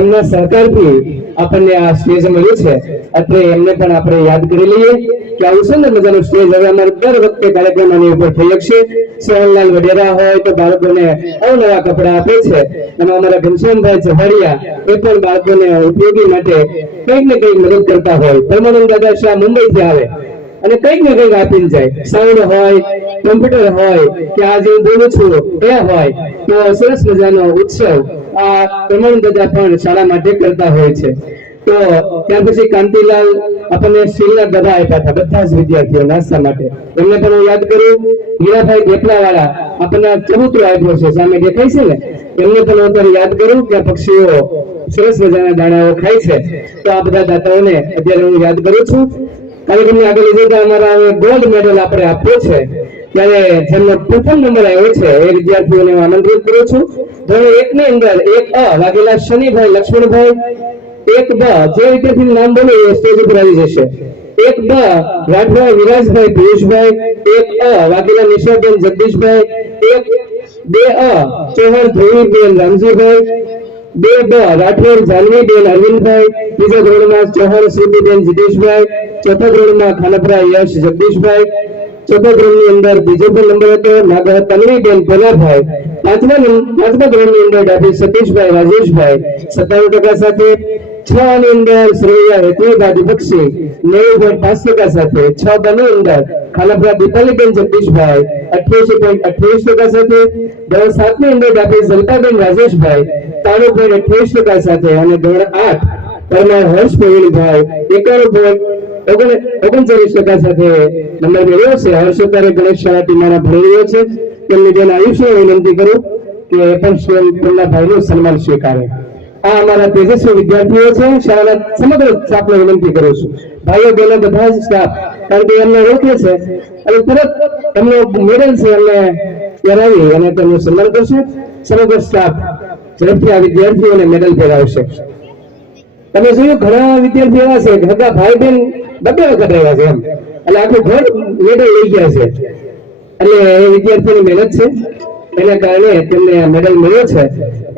એમના સહકારથી આપણને આ સ્ટેજ મળ્યું છે. એટલે એમને પણ આપણે યાદ કરી લઈએ કે આવું સુંદર મજાનું સ્ટેજ હવે અમારે દર વખતે કાર્યક્રમ આની ઉપર થઈ શકશે. શ્રવણલાલ વડેરા હોય તો બાળકોને અવનવા કપડા આપે છે અને અમારા ઘનશ્યામભાઈ ચવાડિયા એ પણ બાળકોને ઉપયોગી માટે કંઈક ને કંઈક મદદ કરતા હોય. પરમાનંદ દાદા શાહ મુંબઈથી આવે અને કંઈક ને કંઈક આપીને જાય. સાઉન્ડ હોય, કોમ્પ્યુટર હોય કે આજે હું બોલું છું એ હોય તો સરસ મજાનો ઉત્સવ આ પરમાનંદ દાદા પણ શાળા માટે કરતા હોય છે. તો ત્યાર પછી કાંતિલાલ આપણને સ્ટીલના ડબ્બા આપ્યા હતા બધા જ વિદ્યાર્થીઓ નાસ્તા માટે. એમને પણ હું યાદ કરું. હીરાભાઈ દેપલા વાળા આપણને ચબૂતરો આપ્યો છે સામે દેખાય છે ને, એમને પણ હું અત્યારે યાદ કરું કે પક્ષીઓ સરસ મજાના દાણાઓ ખાય છે. તો આ બધા દાતાઓને અત્યારે હું યાદ કરું છું. કાર્યક્રમની આગળ લઈ જતા અમારા ગોલ્ડ મેડલ આપણે આપ્યો છે ત્યારે જેમનો પ્રથમ નંબર આવ્યો છે એ વિદ્યાર્થીઓને હું આમંત્રિત કરું છું. ધોરણ 1 ની અંદર 1A વાઘેલા શનિભાઈ લક્ષ્મણભાઈ, 1B જે વિદ્યાર્થીનું નામ બોલે એ સ્ટેજ ઉપર આવી જશે. 1B રાઠવા વિરાજભાઈ પિયુષભાઈ, 1A વાઘેલા નિશાબેન જગદીશભાઈ, 2A ચૌહાણ ધ્રુવીબેન રામજીભાઈ, 2B રાઠોડ જાનવીબેન અરવિંદભાઈ, ત્રીજા ધોરણમાં ચૌહાણ શ્રીબેન જીતેશભાઈ, ચોથા ધોરણમાં ખાનપરા યશ જગદીશભાઈ, ચોથા ધોરણની અંદર બીજો પણ નંબર હતો નાગર તન્વીબેન ભોલાભાઈ, પાંચમા ધોરણની અંદર ડાભી સતીશભાઈ રાજેશભાઈ 97% સાથે, 6 ની અંદર શ્રેયા હેતુભા દીપકસિંહ 90.5% સાથે, 6B ની અંદર ખાનપરા દીપાલીબેન જગદીશભાઈ 88.28% સાથે, ધોરણ 7 ની અંદર ડાભી જલપાબેન રાજેશભાઈ 93.28% સાથે અને ધોરણ 8 પરમાર હર્ષ પ્રવીણભાઈ 91.39% સાથે નંબર મેળવ્યો છે. હર્ષ અત્યારે ગણેશ શાળા ટીમાના ભણી રહ્યો છે. તેમની બેન આયુષ્ય વિનંતી કરું કે એ પણ તેમના ભાઈનું સન્માન સ્વીકારે. આ અમારા તેજસ્વી વિદ્યાર્થીઓ છે. શાળાના સમગ્ર સ્ટાફને વિનંતી કરું છું, ભાઈઓ બહેનો બધા જ સ્ટાફ, કારણ કે એમને રોકે છે અને તરત એમનો મેડલ છે એમને પહેરાવી અને તેમનું સન્માન કરશે. સમગ્ર સ્ટાફ ઝડપથી આ વિદ્યાર્થીઓને મેડલ પહેરાવશે. તમે જોયું ઘણા વિદ્યાર્થીઓ એવા છે કે બધા ભાઈ બહેન બબે વખત આવ્યા છે એમ, એટલે આખું ઘર મેડલ લઈ ગયા છે. એટલે એ વિદ્યાર્થીઓની મહેનત છે, એના કારણે તેમને આ મેડલ મળ્યો છે.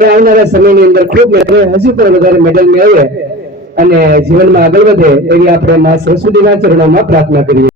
એ આવનારા સમયની અંદર ખૂબ હજુ પણ વધારે મેડલ મેળવે અને જીવનમાં આગળ વધે એવી આપણે મા સરસ્વતીના ચરણોમાં પ્રાર્થના કરીએ.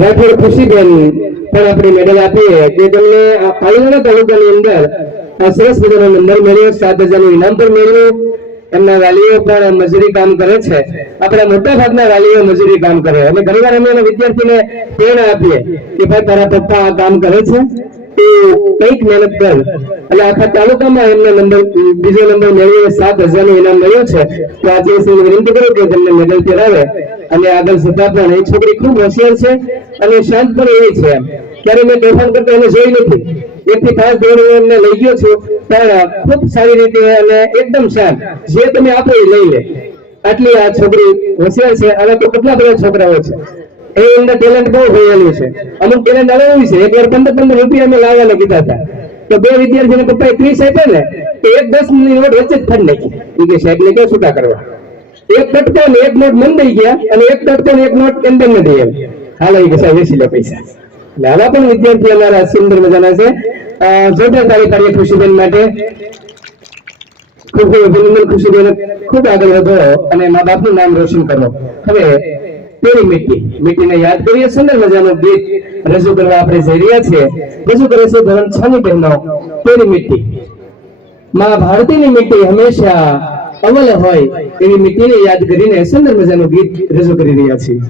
રાઠોડ ખુશીબેન પણ આપણી મેડલ આપીએ કે તેમને આ પાલીતાણા તાલુકાની અંદર આ સરસ મજાનો નંબર મેળવ્યો, 7,000 નું ઇનામ પણ મેળવ્યું. એમના વાલીઓ પણ મજૂરી કામ કરે છે. આપણા મોટા ભાગના વાલીઓ મજૂરી કામ કરે અને ઘણીવાર અમે એના વિદ્યાર્થીને પ્રેરણા આપીએ કે ભાઈ તારા પપ્પા આ કામ કરે છે, તું કંઈક મહેનત કર. એટલે આખા તાલુકામાં એમને બીજો નંબર મેળવીને 7,000 નું ઇનામ મળ્યું છે. તો આજે વિનંતી કરું કે તેમને મેડલ પહેરાવે અને આગળ જતા પણ એ છોકરી ખૂબ હોશિયાર છે અને શાંત પણ એવી છે. ક્યારે મેં તોફાન કરતા એને જોઈ નથી. 1 થી 5 ધોરણ એમને લઈ ગયો છું પણ ખૂબ સારી રીતે અને એકદમ શાંત, જે તમે આપો એ લઈ લે. આટલી આ છોકરી હોશિયાર છે. અને તો કેટલા બધા છોકરાઓ છે એ અંદર ટેલેન્ટ બહુ ભરેલું છે. અમુક ટેલેન્ટ આવેલું છે. એકવાર 15 રૂપિયા અમે લાવવાના કીધા હતા તો 2 વિદ્યાર્થીને પપ્પાએ 30 આપ્યા ને તો એક 10 ની નોટ વચ્ચે જ ફાડી નાખી. એ કે સાહેબ ને કેવું છૂટા કરવા, એક કટકો ને એક નોટ મન દઈ ગયા અને એક કટકો ને એક નોટ કેમ ન દઈ એમ. હાલ એ કે સાહેબ વેચી લો પૈસા. એટલે આવા પણ વિદ્યાર્થી અમારા સુંદર મજાના છે. જોરદાર તાળી પાડીએ ખુશીબેન માટે. ખૂબ ખૂબ અભિનંદન ખુશીબેન, ખૂબ આગળ વધો અને મા બાપનું નામ રોશન કરો. હવે તેરી મીઠીને યાદ કરીએ. સુંદર મજાનું ગીત રજૂ કરવા આપણે જઈ રહ્યા છીએ. રજૂ કરે છે ધોરણ 6 ની બહેનો તેરી મીઠી. માં ભારતીની મીઠી હંમેશા અવલ હોય એવી મીઠીને યાદ કરીને સુંદર મજાનું ગીત રજૂ કરી રહ્યા છીએ.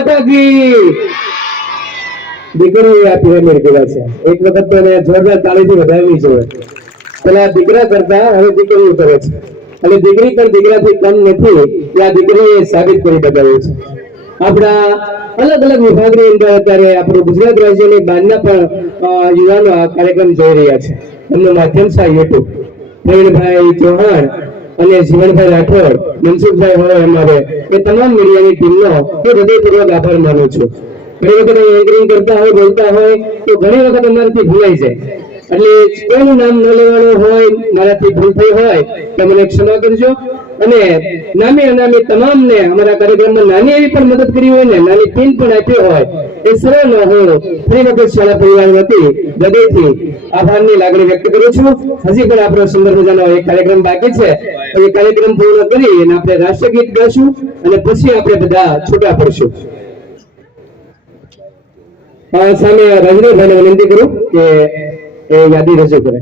માતા કી દીકરી આ પિરામિડ કહેવાય છે. એક વખત તો એને જોરદાર તાળીથી વધારવી જોઈએ. પેલા દીકરા કરતા હવે દીકરીઓ કરે છે અને દીકરી પણ દીકરાથી કમ નથી એ આ દીકરીએ સાબિત કરી બતાવ્યું છે. આપણા અલગ અલગ વિભાગની અંદર અત્યારે આપણું ગુજરાત રાજ્યની બહારના પણ યુવાનો આ કાર્યક્રમ જોઈ રહ્યા છે. એમનું માધ્યમ છે યુટ્યુબ. પ્રવીણભાઈ ચૌહાણ અને જીવનભાઈ રાઠોડ, મનસુખભાઈ હોય અમારે એ તમામ મીડિયાની ટીમનો હું હૃદયપૂર્વક આભાર માનું છું. ઘણી વખત એન્કરિંગ કરતા હોય, બોલતા હોય તો ઘણી વખત અમારાથી ભૂલાઈ જાય. એટલે કોઈનું નામ ન લેવાનું હોય, મારાથી ભૂલ થઈ હોય તો મને ક્ષમા કરજો. અને નામે અનામે તમામને અમારા કાર્યક્રમમાં નાની એવી પણ મદદ કરી હોય ને, નાની પિન પણ આપી હોય, એ સર્વનો હું ફરી વખત શાળા પરિવાર વતી હૃદયથી આભારની લાગણી વ્યક્ત કરું છું. હજી પણ આપણો સુંદર મજાનો એક કાર્યક્રમ બાકી છે. એ કાર્યક્રમ પૂર્ણ કરી અને આપણે રાષ્ટ્રગીત ગાશું અને પછી આપણે બધા છૂટા પડશું. સામે રજનીભાઈને વિનંતી કરું કે એ યાદી રજૂ કરે.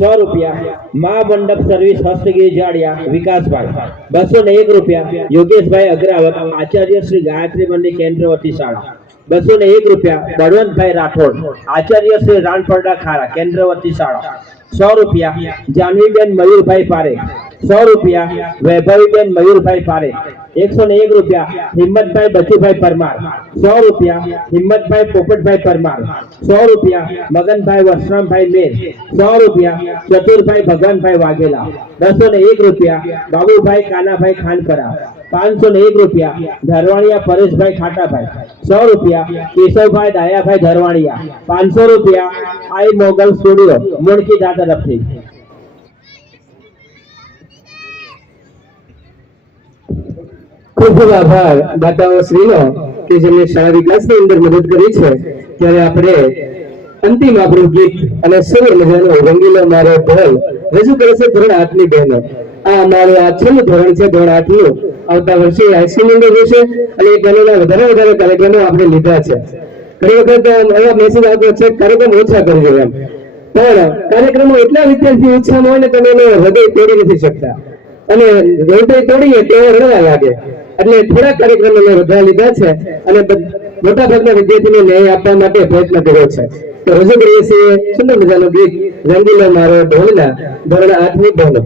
100 રૂપિયા મા મંડપ સર્વિસ હસ્તગીરી જાડિયા વિકાસભાઈ. 201 રૂપિયા યોગેશભાઈ અગ્રાવત, આચાર્ય શ્રી ગાયત્રી મંદિર કેન્દ્ર વતી શાળા. 201 રૂપિયા બળવંતભાઈ રાઠોડ, આચાર્ય શ્રી રાણપરડા ખારા કેન્દ્ર વતી શાળા. 100 રૂપિયા જાનવીબેન મયુરભાઈ પારેખ. 100 રૂપિયા વૈભવીબેન મયુરભાઈ પારેખ. 101 રૂપિયા હિંમતભાઈ બચુભાઈ પરમાર. 100 રૂપિયા હિંમતભાઈ પોપટભાઈ પરમાર. 100 રૂપિયા મગનભાઈ વસરામભાઈ મેર. 100 રૂપિયા ચતુરભાઈ ભગવાનભાઈ વાઘેલા. 201 રૂપિયા બાબુભાઈ કાનાભાઈ ખાનપરા. 501 રૂપિયા ધરવાણિયા પરેશભાઈ ખાટાભાઈ. 100 રૂપિયા કેશવભાઈ દાયાભાઈ ધરવાણિયા. 500 રૂપિયા આઈ મોગલ સ્ટુડિયો મુણકી દાદા તરફથી. ખૂબ ખૂબ આભાર દાતાઓ શ્રીનો કે જેમને શાળા વિકાસની અંદર મદદ કરી છે. ત્યારે આપણે અંતિમ આપણું ગીત અને સરળ મજાનો રંગીલો મારો ઢોલ રજૂ કરે છે ધોરણ 8 ની બહેનો. આ અમારું આ છેલ્લું ધોરણ છે, ધોરણ 8 નું. આવતા વર્ષે હાઈસ્કૂલ અંદર રહેશે અને એ બહેનોના વધારે કાર્યક્રમો આપણે લીધા છે. ઘણી વખત એવા મેસેજ આવતો છે કાર્યક્રમ ઓછા કરજો એમ, પણ કાર્યક્રમો એટલા વિદ્યાર્થી ઓછામાં હોય ને તમે એનો હૃદય તોડી નથી શકતા અને હૃદય તોડીએ તેઓ રડવા લાગે. એટલે થોડા કાર્યક્રમો મેં વધારે લીધા છે અને મોટા ભાગના વિદ્યાર્થીને ન્યાય આપવા માટે પ્રયત્ન કર્યો છે. તો રજૂ કરીએ છીએ સુંદર મજાનું ગીત રંગીલો મારો ઢોલના ધોરણ 8 ની બહેનો.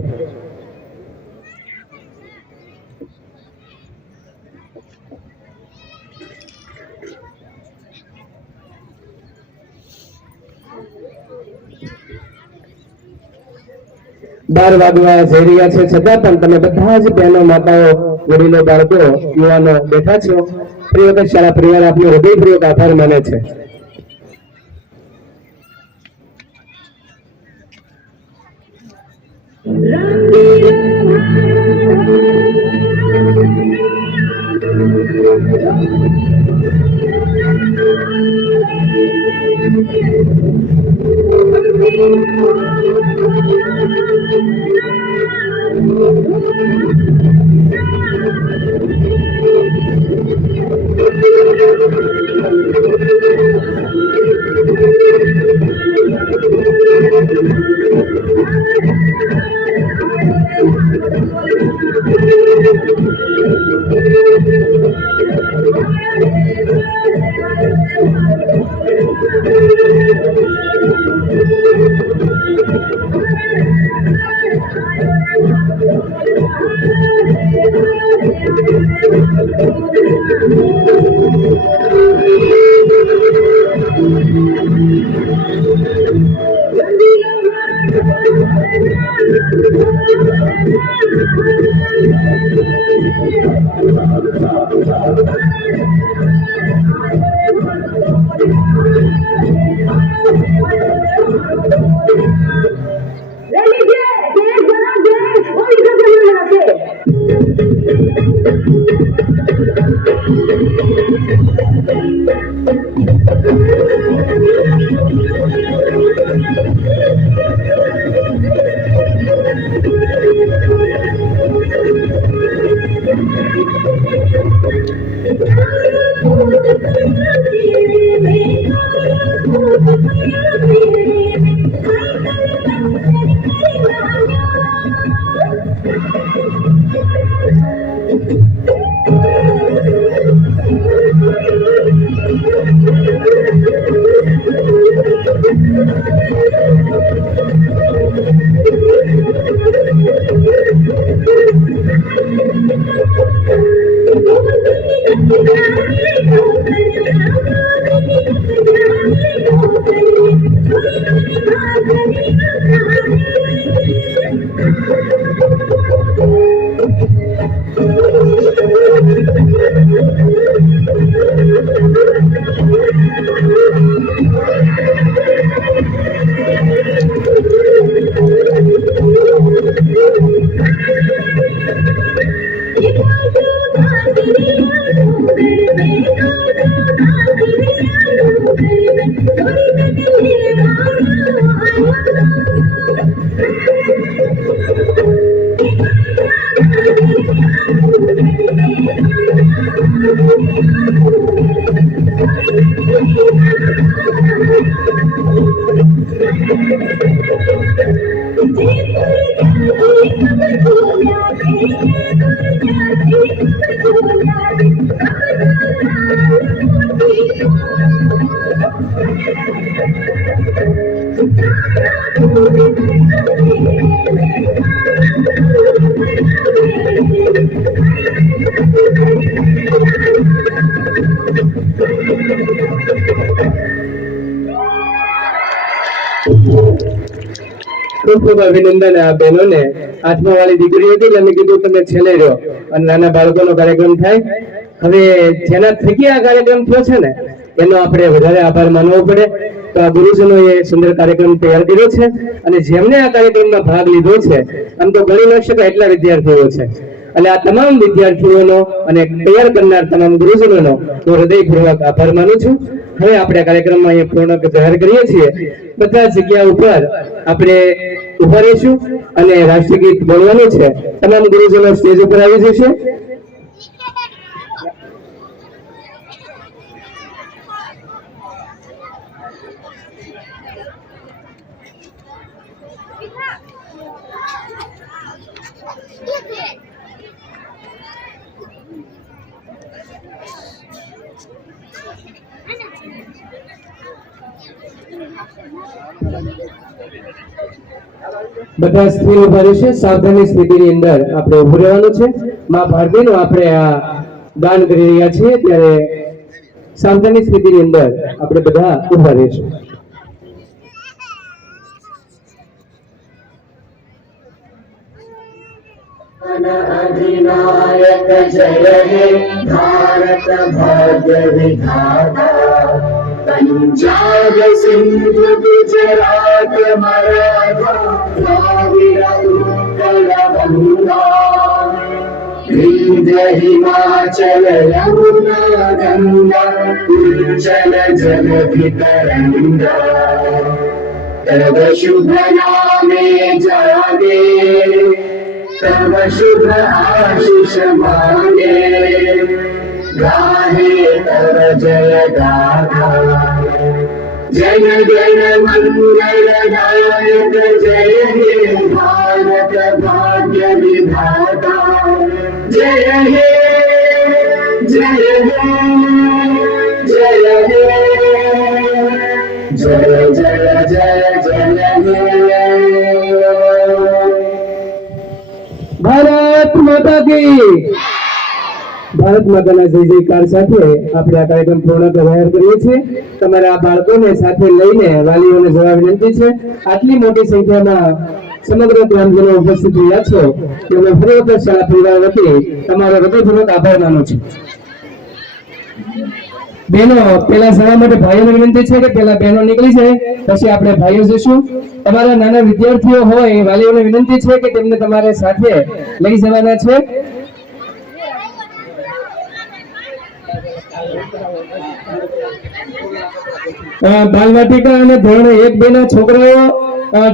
બાર વાગવા જઈ રહ્યા છે છતાં પણ તમે બધા જ બહેનો, માતાઓ, વડીલો, બાળકો, યુવાનો બેઠા છો. ફરી વખત શાળા પરિવાર આપનો હૃદયપૂર્વક આભાર માને છે. Thank you. ખૂબ ખૂબ અભિનંદન આ બહેનોને. 8મા વાળી દીકરી હતી એટલે મેં કીધું તમે છેલ્લે રહ્યો અને નાના બાળકોનો કાર્યક્રમ થાય. હવે જેના થકી આ કાર્યક્રમ થયો છે ને એનો આપણે વધારે આભાર માનવો પડે. તો આ ગુરુજનોએ સુંદર કાર્યક્રમ તૈયાર કર્યો છે અને જેમને આ કાર્યક્રમમાં ભાગ લીધો છે આમ તો ગણી ન શકાય એટલા વિદ્યાર્થીઓ છે. અને આ તમામ વિદ્યાર્થીઓનો અને તૈયાર કરનાર તમામ ગુરુજનોનો હું હૃદયપૂર્વક આભાર માનું છું. હવે આપણે કાર્યક્રમમાં અહીંયા પૂર્ણ જાહેર કરીએ છીએ. બધા જગ્યા ઉપર આપણે ઉભા રહીશું અને રાષ્ટ્રગીત બોલવાનું છે. તમામ ગુરુજનો સ્ટેજ ઉપર આવી જશે. બધા સ્થિર ઉભા રહેશે. સાવધાની સ્થિતિની અંદર આપણે ઉભું રહેવાનું છે. માં ભારતીનું આપણે આ ગાન કરી રહ્યા છીએ ત્યારે સાવધાની સ્થિતિની અંદર આપણે બધા ઉભા રહીશું. अधिनायक जय हे भारत भाग्य विधाता पंजाब सिंध गुजरात मराठा द्राविड़ उत्कल गंगा विंध्य हिमाचल यमुना गंगा उज्जल जलधि तरंगा तव शुभ नामे जागे तव शुभ आशीष मांगे गाहे तव जय गाथा जन गण मंगल दायक जय हे भारत भाग्य विधाता जय हे जय हे जय हे जय जय जय जय हे ભારત માતા કી. ભારત માતાના જય જયકાર સાથે આપણે આ કાર્યક્રમ પૂર્ણ જાહેર કરીએ છીએ. તમારા બાળકોને સાથે લઈને વાલીઓને જવા વિનંતી છે. આટલી મોટી સંખ્યામાં સમગ્ર ગ્રામજનો ઉપસ્થિત રહ્યા છો તેમને ફરી વખત શાળા પરિવાર વતી તમારો હૃદયપૂર્વક આભાર માનું છું. બહેનો પેલા જવા માટે ભાઈઓને વિનંતી છે કે પેલા બહેનો નીકળી જાય પછી આપણે ભાઈઓ જઈશું. તમારા નાના વિદ્યાર્થીઓ હોય એ વાલીઓને વિનંતી છે કે તેમને તમારે સાથે લઈ જવાના છે. બાલવાટિકા અને ધોરણ 1-2 ના છોકરાઓ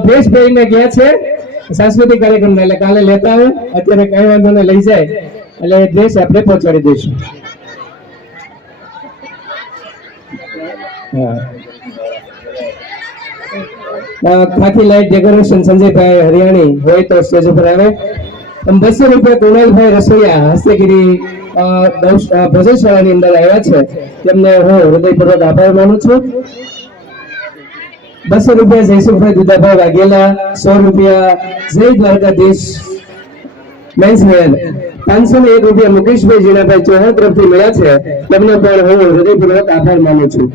ડ્રેસ પહેરીને ગયા છે સાંસ્કૃતિક કાર્યક્રમ એટલે કાલે લેતા આવે. અત્યારે કઈ વાંધો ને લઈ જાય એટલે ડ્રેસ આપણે પહોંચાડી દઈશું. ખાખી લાઈટ ડેકોરેશન સંજયભાઈ હરિયાણી હોય તો સ્ટેજ ઉપર આવે. 200 રૂપિયા કુણાલભાઈ રસોઈયા હસ્તગીરી ભોજનશાળાની અંદર આવ્યા છે તેમને હું હૃદયપૂર્વક આભાર માનું છું. 200 રૂપિયા જયસુખભાઈ દુદાભાઈ વાઘેલા, 100 રૂપિયા જય દ્વારકાધીશ મેન્સ વેર, 501 રૂપિયા મુકેશભાઈ જીણાભાઈ ચૌહાણ તરફથી મળ્યા છે. તેમને પણ હું હૃદયપૂર્વક આભાર માનું છું.